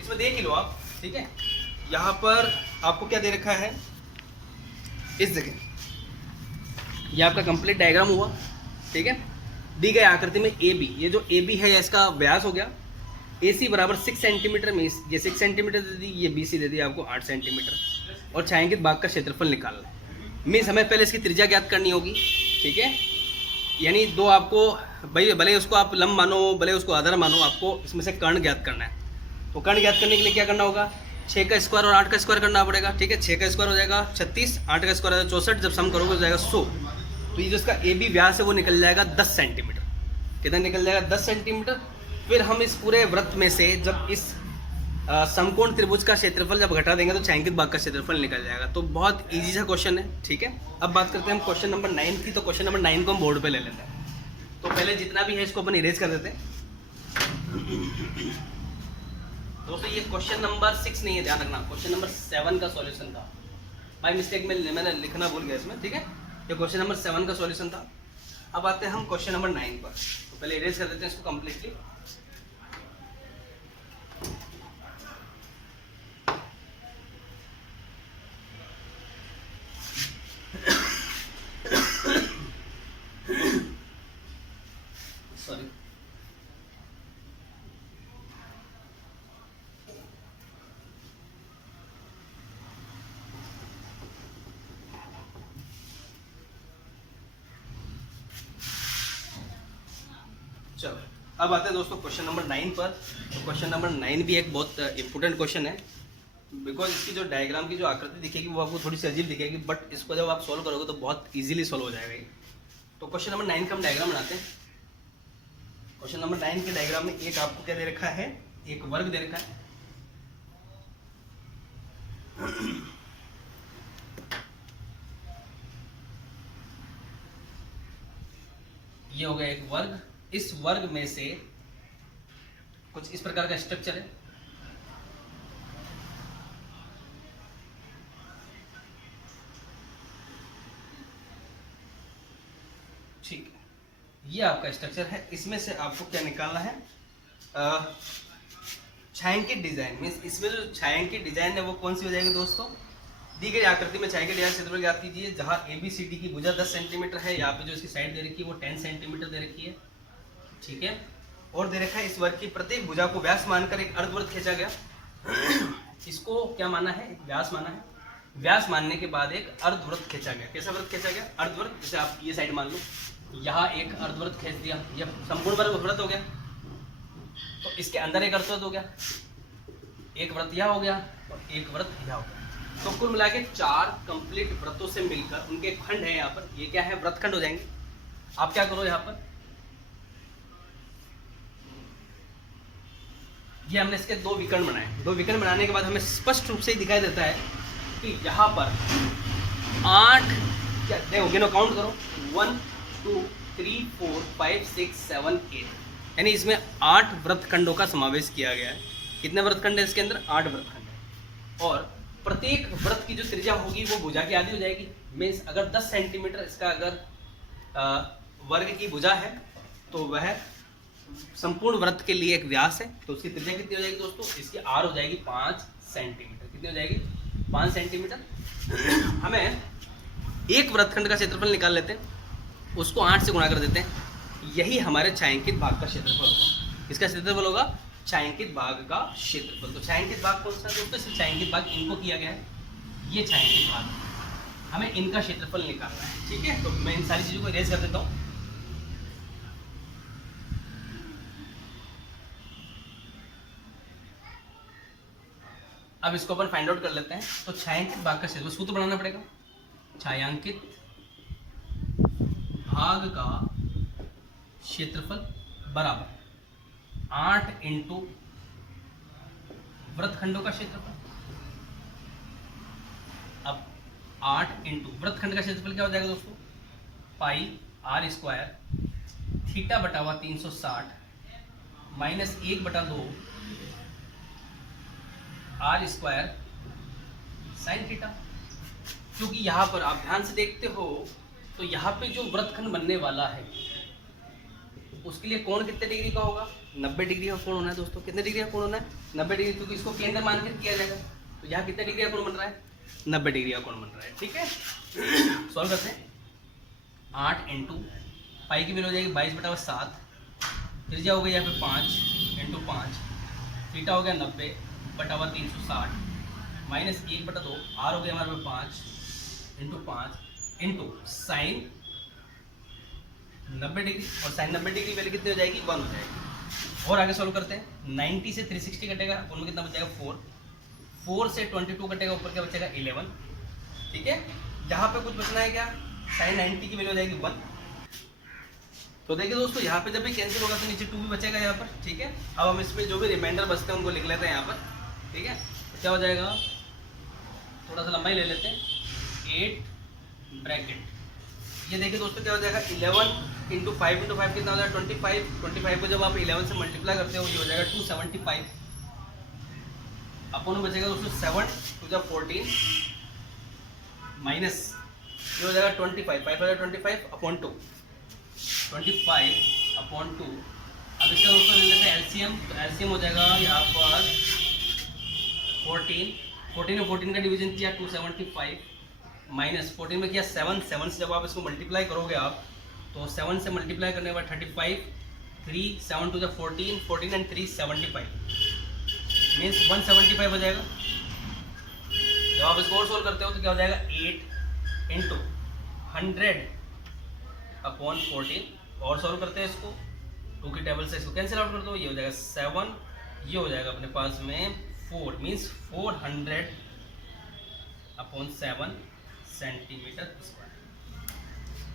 इसमें देख ही लो आप। ठीक है, यहाँ पर आपको क्या दे रखा है, इस जगह ये आपका कंप्लीट डायग्राम हुआ। ठीक है, दी गई आकृति में ए बी, ये जो ए बी है इसका व्यास हो गया ए सी बराबर 6 सेंटीमीटर में, ये 6 सेंटीमीटर दे दी, ये बी सी दे दी आपको 8 सेंटीमीटर। और छायांकित भाग का क्षेत्रफल निकालना है, मीन्स हमें पहले इसकी त्रिज्या ज्ञात करनी होगी। ठीक है, यानी दो आपको भाई भले उसको आप लंब मानो भले उसको आधार मानो, आपको इसमें से कर्ण ज्ञात करना है। तो कर्ण ज्ञात करने के लिए क्या करना होगा, 6 का स्क्वायर और 8 का स्क्वायर करना पड़ेगा। ठीक है, 6 का स्क्वायर हो जाएगा 36, 8 का स्क्वायर हो जाएगा 64, जब सम करोगे हो जाएगा 100। तो ये जो इसका ए बी व्यास है वो निकल जाएगा 10 सेंटीमीटर। कितना निकल जाएगा 10 सेंटीमीटर। फिर हम इस पूरे वृत्त में से जब इस समकोण त्रिभुज का क्षेत्रफल जब घटा देंगे तो छायांकित भाग का क्षेत्रफल निकल जाएगा। तो बहुत इजी सा क्वेश्चन है। ठीक है, अब बात करते हैं हम क्वेश्चन नंबर 9 की। तो क्वेश्चन नंबर 9 को हम बोर्ड पे ले लेते हैं। तो पहले जितना भी है इसको अपन इरेज कर देते हैं। दोस्तों ये क्वेश्चन नंबर 6 नहीं है, ध्यान रखना, क्वेश्चन नंबर 7 का सॉल्यूशन था। बाय मिस्टेक में मैंने लिखना भूल गया इसमें। ठीक है, ये क्वेश्चन नंबर 7 का सॉल्यूशन था। अब आते हैं हम क्वेश्चन नंबर 9 पर। तो पहले इरेज कर देते हैं इसको कंप्लीटली। सॉरी, चलो अब आते हैं दोस्तों क्वेश्चन नंबर 9 पर। तो क्वेश्चन नंबर 9 भी एक बहुत इंपॉर्टेंट क्वेश्चन है। बिकॉज इसकी जो डायग्राम की जो आकृति दिखेगी वो आपको थोड़ी सी अजीब दिखेगी, बट इसको जब आप सॉल्व करोगे तो बहुत इजीली सॉल्व हो जाएगा ये। तो क्वेश्चन नंबर 9 का हम डायग्राम बनाते हैं। क्वेश्चन नंबर 9 के डायग्राम में एक आपको क्या दे रखा है, एक वर्ग दे रखा है। ये हो गया एक वर्ग। इस वर्ग में से कुछ इस प्रकार का स्ट्रक्चर है। ठीक है, ये आपका स्ट्रक्चर है। इसमें से आपको क्या निकालना है, छायांकित डिजाइन। मीन्स इसमें जो छायांकित डिजाइन है वो कौन सी हो जाएगी दोस्तों, दी गई आकृति में छायांकित डिजाइन क्षेत्रफल ज्ञात कीजिए। जहां ABCD की भुजा 10 सेंटीमीटर है, यहाँ पे जो इसकी साइड दे रखी है वो 10 सेंटीमीटर दे रखी है। ठीक है, और दे रखा है इस वर्ग की प्रत्येक भुजा को व्यास मानकर एक अर्धवृत्त खींचा गया। इसको क्या माना है, एक व्यास माना है। व्यास मानने के बाद एक अर्धवृत्त खींचा गया। कैसा वृत्त खींचा गया, अर्धवृत्त। जैसे आप ये साइड मान लो, यहाँ एक अर्धवृत्त खींच दिया, यह संपूर्ण वर्ग वृत्त हो गया। तो इसके अंदर एक अर्धवृत्त हो गया, एक वृत्त यह हो गया और एक वृत्त यह हो गया। तो कुल मिला के 4 कंप्लीट वृत्तों से मिलकर उनके खंड है यहाँ पर, ये क्या है, वृत्तखंड हो जाएंगे। आप क्या करो, यहाँ पर ये हमने इसके 2 विकर्ण बनाए। 2 विकर्ण बनाने के बाद हमें स्पष्ट रूप से ही दिखाई देता है कि यहाँ पर 8, क्या देखो, गिनो, काउंट करो, 1 2 3 4 5 6 7 8, यानी इसमें 8 वृत्तखंडों का समावेश किया गया है। कितने वृत्तखंड है इसके अंदर, 8 वृत्तखंड है। और प्रत्येक वृत्त की जो त्रिज्या होगी वो भुजा की आधी हो जाएगी। मीन्स अगर 10 सेंटीमीटर इसका अगर वर्ग की भुजा है तो वह संपूर्ण वृत्त के लिए एक व्यास है। तो उसकी त्रिज्या कितनी हो जाएगी दोस्तों, इसकी R हो जाएगी 5 सेंटीमीटर। कितनी हो जाएगी, 5 सेंटीमीटर। हमें एक वृत्तखंड का क्षेत्रफल निकाल लेते हैं, उसको 8 से गुणा कर देते हैं। यही हमारे छायांकित भाग का क्षेत्रफल होगा। इसका क्षेत्रफल होगा छायांकित भाग का क्षेत्रफल। तो छायांकित भाग कौन सा है दोस्तों, सिर्फ छायांकित भाग इनको किया गया है, ये छायांकित भाग, हमें इनका क्षेत्रफल निकालना है। ठीक है, तो मैं इन सारी चीजों को इरेज कर देता हूँ। अब इसको अपन फाइंड आउट कर लेते हैं। तो छायांकित भाग का क्षेत्रफल, सूत्र बनाना पड़ेगा, छायांकित भाग का क्षेत्रफल बराबर 8 इंटू वृत्तखंडों का क्षेत्रफल। अब 8 इंटू वृत्तखंड का क्षेत्रफल क्या हो जाएगा दोस्तों, पाई R स्क्वायर थीटा बटा हुआ 360 minus 1/2 R square sine theta. क्योंकि यहाँ पर आप ध्यान से देखते हो तो यहाँ पे जो वृत्तखंड बनने वाला है उसके लिए कोण कितने डिग्री का होगा, 90 डिग्री का कोण होना है दोस्तों। कितने डिग्री का कोण होना है, 90 डिग्री, क्योंकि इसको केंद्र मानकर किया जाएगा। तो यहाँ कितने डिग्री का कोण बन रहा है, 90 डिग्री का कोण बन रहा है। ठीक है, सॉल्व करते हैं। 8 इंटू पाई की वैल्यू हो जाएगी 22/7, त्रिज्या हो गई यहाँ पे 5 इंटू 5, थीटा हो गया 90/360 माइनस 1/2, R हो गया हमारे पे 5 इंटू 5 इंटू साइन 90 डिग्री, और साइन 90 डिग्री वैल्यू कितनी हो जाएगी, 1 हो जाएगी। और आगे सॉल्व करते हैं। 90 से 360 कटेगा, उनमें कितना बचेगा 4, 4 से 22 कटेगा, ऊपर क्या बचेगा 11। ठीक है, यहाँ पे कुछ बचना है क्या, साइन 90 की वैल्यू हो जाएगी 1। तो देखिए दोस्तों, यहाँ पे जब भी कैंसिल होगा तो नीचे 2 भी बचेगा यहाँ पर। ठीक है, अब हम इसमें जो भी रिमाइंडर बचते हैं उनको लिख लेते हैं यहाँ पर। ठीक है, तो क्या हो जाएगा, थोड़ा सा लंबाई ले लेते हैं, 8 ब्रैकेट, ये देखिए दोस्तों क्या हो जाएगा 11 इंटू 5 इंटू 5 कितना हो जाएगा 25। 25 को जब आप 11 से मल्टीप्लाई करते हो ये हो जाएगा 275। अपन बचेगा दोस्तों 7 to the 14 माइनस ये हो जाएगा 25, 5 हो जाएगा 25 अपॉन 2, 25 अपॉन 2। अब इसका दोस्तों ले लेते हैं एलसीएम। तो एलसीएम हो जाएगा यहाँ पर 14 में 14 का डिवीजन किया 275 माइनस 14 में किया 7 से जब आप इसको मल्टीप्लाई करोगे आप, तो 7 से मल्टीप्लाई करने के बाद 35, 3 7 to the 14, 14 and 3 75 मीन्स 175 हो जाएगा। जब आप इसको और सोल्व करते हो तो क्या हो जाएगा 8 इंटू 100 अपॉन 14। और सोल्व करते हैं इसको 2 की टेबल से इसको कैंसिल आउट कर दो, ये हो जाएगा 7, ये हो जाएगा अपने पास में 4 मीन्स 400/7 सेंटीमीटर स्क्वायर।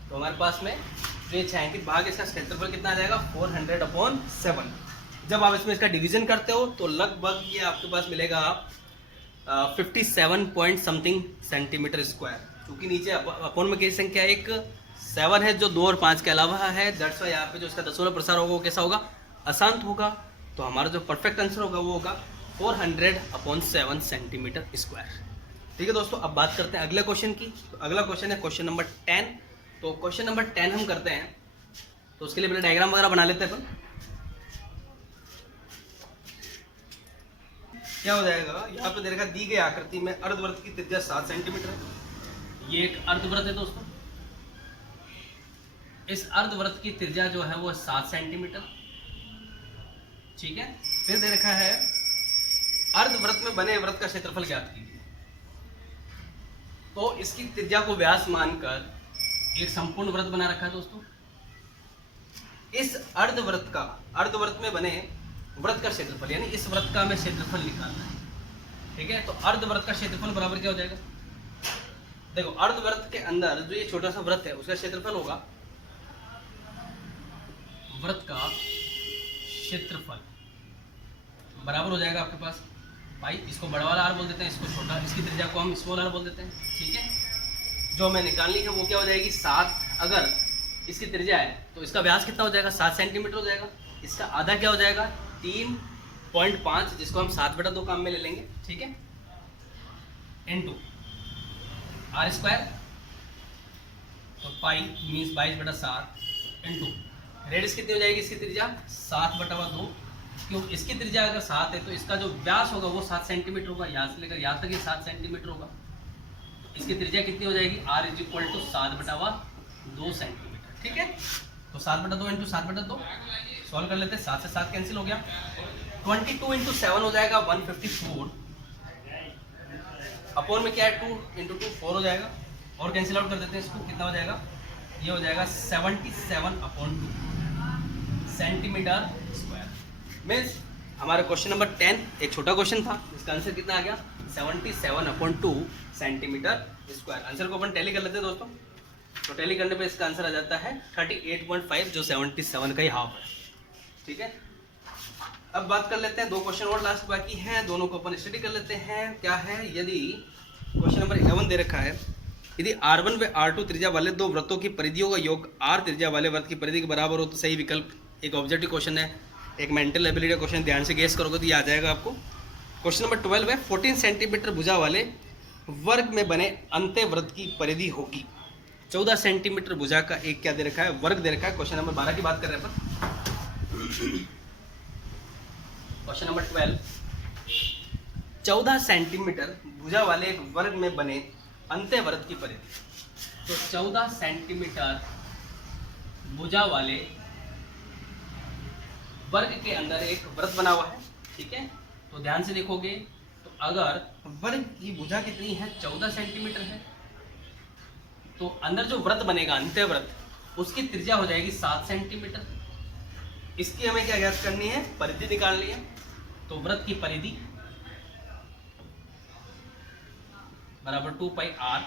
तो हमारे पास में जो ये छायांकित भाग है इसका क्षेत्रफल कितना आ जाएगा 400/7। जब आप इसमें इसका डिवीजन करते हो तो लगभग ये आपके पास मिलेगा 57 पॉइंट समथिंग सेंटीमीटर स्क्वायर। क्योंकि नीचे अपोन में किसी संख्या एक 7 है जो 2 और 5 के अलावा है, दैट्स वाई यहाँ पे जो इसका दशमलव प्रसार होगा वो कैसा होगा, अशांत होगा। तो हमारा जो परफेक्ट आंसर होगा वो होगा 400/7 सेंटीमीटर स्क्वायर। ठीक है दोस्तों, अब बात करते हैं अगले क्वेश्चन की। तो अगला क्वेश्चन है क्वेश्चन नंबर 10। तो क्वेश्चन नंबर 10 हम करते हैं, तो उसके लिए पहले डायग्राम वगैरह बना लेते हैं अपन। क्या हो जाएगा, यहाँ पे देखा दी गई आकृति में अर्धवृत्त की त्रिज्या 7 सेंटीमीटर है। ये एक अर्धवृत्त है दोस्तों, इस अर्धवृत्त की त्रिज्या जो है वो 7 सेंटीमीटर। ठीक है, फिर दे रखा है अर्धवृत्त में बने वृत्त का क्षेत्रफल ज्ञात कीजिए। तो इसकी त्रिज्या को व्यास मानकर एक संपूर्ण वृत्त बना रखा है दोस्तों। इस अर्धवृत्त में बने वृत्त का क्षेत्रफल, यानी इस वृत्त का हमें क्षेत्रफल निकालना है। ठीक है, तो अर्धवृत्त का क्षेत्रफल बराबर क्या हो जाएगा, देखो अर्धवृत्त के अंदर जो ये छोटा सा वृत्त है उसका क्षेत्रफल होगा, वृत्त का क्षेत्रफल बराबर हो जाएगा आपके पास भाई, इसको बड़ा वाला आर बोल देते हैं, इसको छोटा, इसकी त्रिज्या को हम स्मॉल आर बोल देते हैं। ठीक है, जो हमें निकालनी है वो क्या हो जाएगी 7। अगर इसकी त्रिज्या है तो इसका व्यास कितना हो जाएगा 7 सेंटीमीटर हो जाएगा। इसका आधा क्या हो जाएगा 3.5, जिसको हम 7/2 काम में ले लेंगे। ठीक है, इनटू आर स्क्वायर, तो पाई मीन्स 22/7 इनटू रेडियस कितनी हो जाएगी इसकी त्रिज्या 7/2। क्यों, इसकी त्रिज्या अगर 7 है तो इसका जो व्यास होगा वो 7 सेंटीमीटर होगा, यहाँ से लेकर यहाँ तक ये 7 सेंटीमीटर होगा। तो इसकी त्रिज्या कितनी हो जाएगी r = 7/2 सेंटीमीटर। ठीक है, तो 7/2 इंटू 7/2 सॉल्व कर लेते हैं, 7 से 7 कैंसिल हो गया, 22 इंटू 7 हो जाएगा 154, अपोन में क्या है 2 इंटू 2 4 हो जाएगा, और कैंसिल आउट कर देते हैं इसको, कितना हो जाएगा, ये हो जाएगा 77/2 सेंटीमीटर स्क्वायर। मीन्स हमारा क्वेश्चन नंबर 10 एक छोटा क्वेश्चन था, इसका आंसर कितना आ गया 77/2 सेंटीमीटर स्क्वायर। आंसर को अपन टैली कर लेते हैं दोस्तों, तो टैली करने पे इसका आंसर आ जाता है 38.5, जो 77 का ही हाफ है। ठीक है, अब बात कर लेते हैं, 2 क्वेश्चन और लास्ट बाकी हैं, दोनों को अपन स्टडी कर लेते हैं। क्या है, यदि क्वेश्चन नंबर 11 दे रखा है, यदि R1 व R2 त्रिज्या वाले 2 वृत्तों की परिधियों का योग R त्रिज्या वाले वृत्त की परिधि के बराबर हो तो सही विकल्प। एक ऑब्जेक्टिव क्वेश्चन है, एक मेंटल एबिलिटी क्वेश्चन, ध्यान से गेस करोगे तो ये आ जाएगा आपको। क्वेश्चन नंबर 12 है, 14 सेंटीमीटर भुजा वाले वर्ग में बने अंत्यवृत्त की परिधि होगी। 14 सेंटीमीटर भुजा का एक क्या दे रखा है, वर्ग दे रखा है। क्वेश्चन नंबर 12 की बात कर रहे हैं अपन। क्वेश्चन नंबर 12, 14 सेंटीमीटर भुजा वाले एक वर्ग में बने अंत्यवृत्त की परिधि। तो 14 सेंटीमीटर भुजा वाले वर्ग के अंदर एक वृत्त बना हुआ है। ठीक है, तो ध्यान से देखोगे तो अगर वर्ग की भुजा कितनी है 14 सेंटीमीटर है, तो अंदर जो वृत्त बनेगा अंत्यवृत्त उसकी त्रिज्या हो जाएगी 7 सेंटीमीटर। इसकी हमें क्या ज्ञात करनी है, परिधि निकालनी है। तो वृत्त की परिधि बराबर 2πr,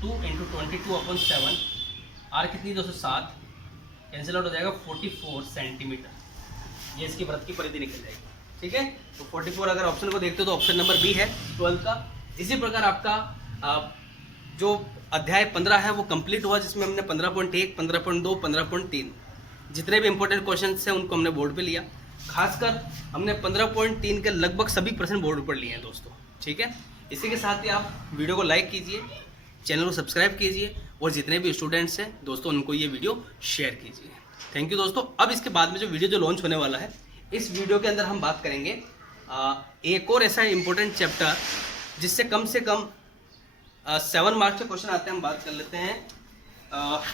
2 इंटू 22/7, r कितनी 207, कैंसिल आउट हो जाएगा 44 सेंटीमीटर। ये इसकी वृत्त की परिधि निकल जाएगी। ठीक है, तो 44 अगर ऑप्शन को देखते हो तो ऑप्शन नंबर बी है 12 का। इसी प्रकार आपका जो अध्याय 15 है वो कंप्लीट हुआ, जिसमें हमने 15.1, 15.2, 15.3 जितने भी इंपॉर्टेंट क्वेश्चन हैं उनको हमने बोर्ड पे लिया। खासकर हमने 15.3 के लगभग सभी प्रश्न बोर्ड पर लिए हैं दोस्तों। ठीक है, इसी के साथ ही आप वीडियो को लाइक कीजिए, चैनल को सब्सक्राइब कीजिए, और जितने भी स्टूडेंट्स हैं दोस्तों उनको ये वीडियो शेयर कीजिए। थैंक यू दोस्तों। अब इसके बाद में जो वीडियो जो लॉन्च होने वाला है, इस वीडियो के अंदर हम बात करेंगे एक और ऐसा इंपॉर्टेंट चैप्टर जिससे कम से कम 7 मार्क्स के क्वेश्चन आते हैं, हम बात कर लेते हैं।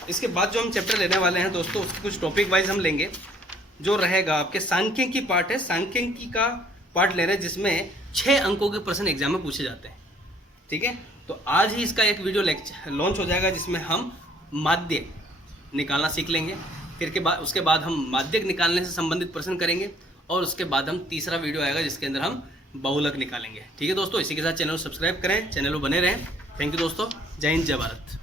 इसके बाद जो हम चैप्टर लेने वाले हैं दोस्तों, उसके कुछ टॉपिक वाइज हम लेंगे। जो रहेगा आपके सांख्यिकी पार्ट है, सांख्यिकी का पार्ट ले रहे हैं जिसमें 6 अंकों के प्रश्न एग्जाम में पूछे जाते हैं। ठीक है, तो आज ही इसका एक वीडियो लेक्चर लॉन्च हो जाएगा जिसमें हम माध्य निकालना सीख लेंगे। फिर के बाद उसके बाद हम माध्यक निकालने से संबंधित प्रश्न करेंगे, और उसके बाद हम तीसरा वीडियो आएगा जिसके अंदर हम बहुलक निकालेंगे। ठीक है दोस्तों, इसी के साथ चैनल को सब्सक्राइब करें, चैनल को बने रहें। थैंक यू दोस्तों, जय हिंद जय भारत।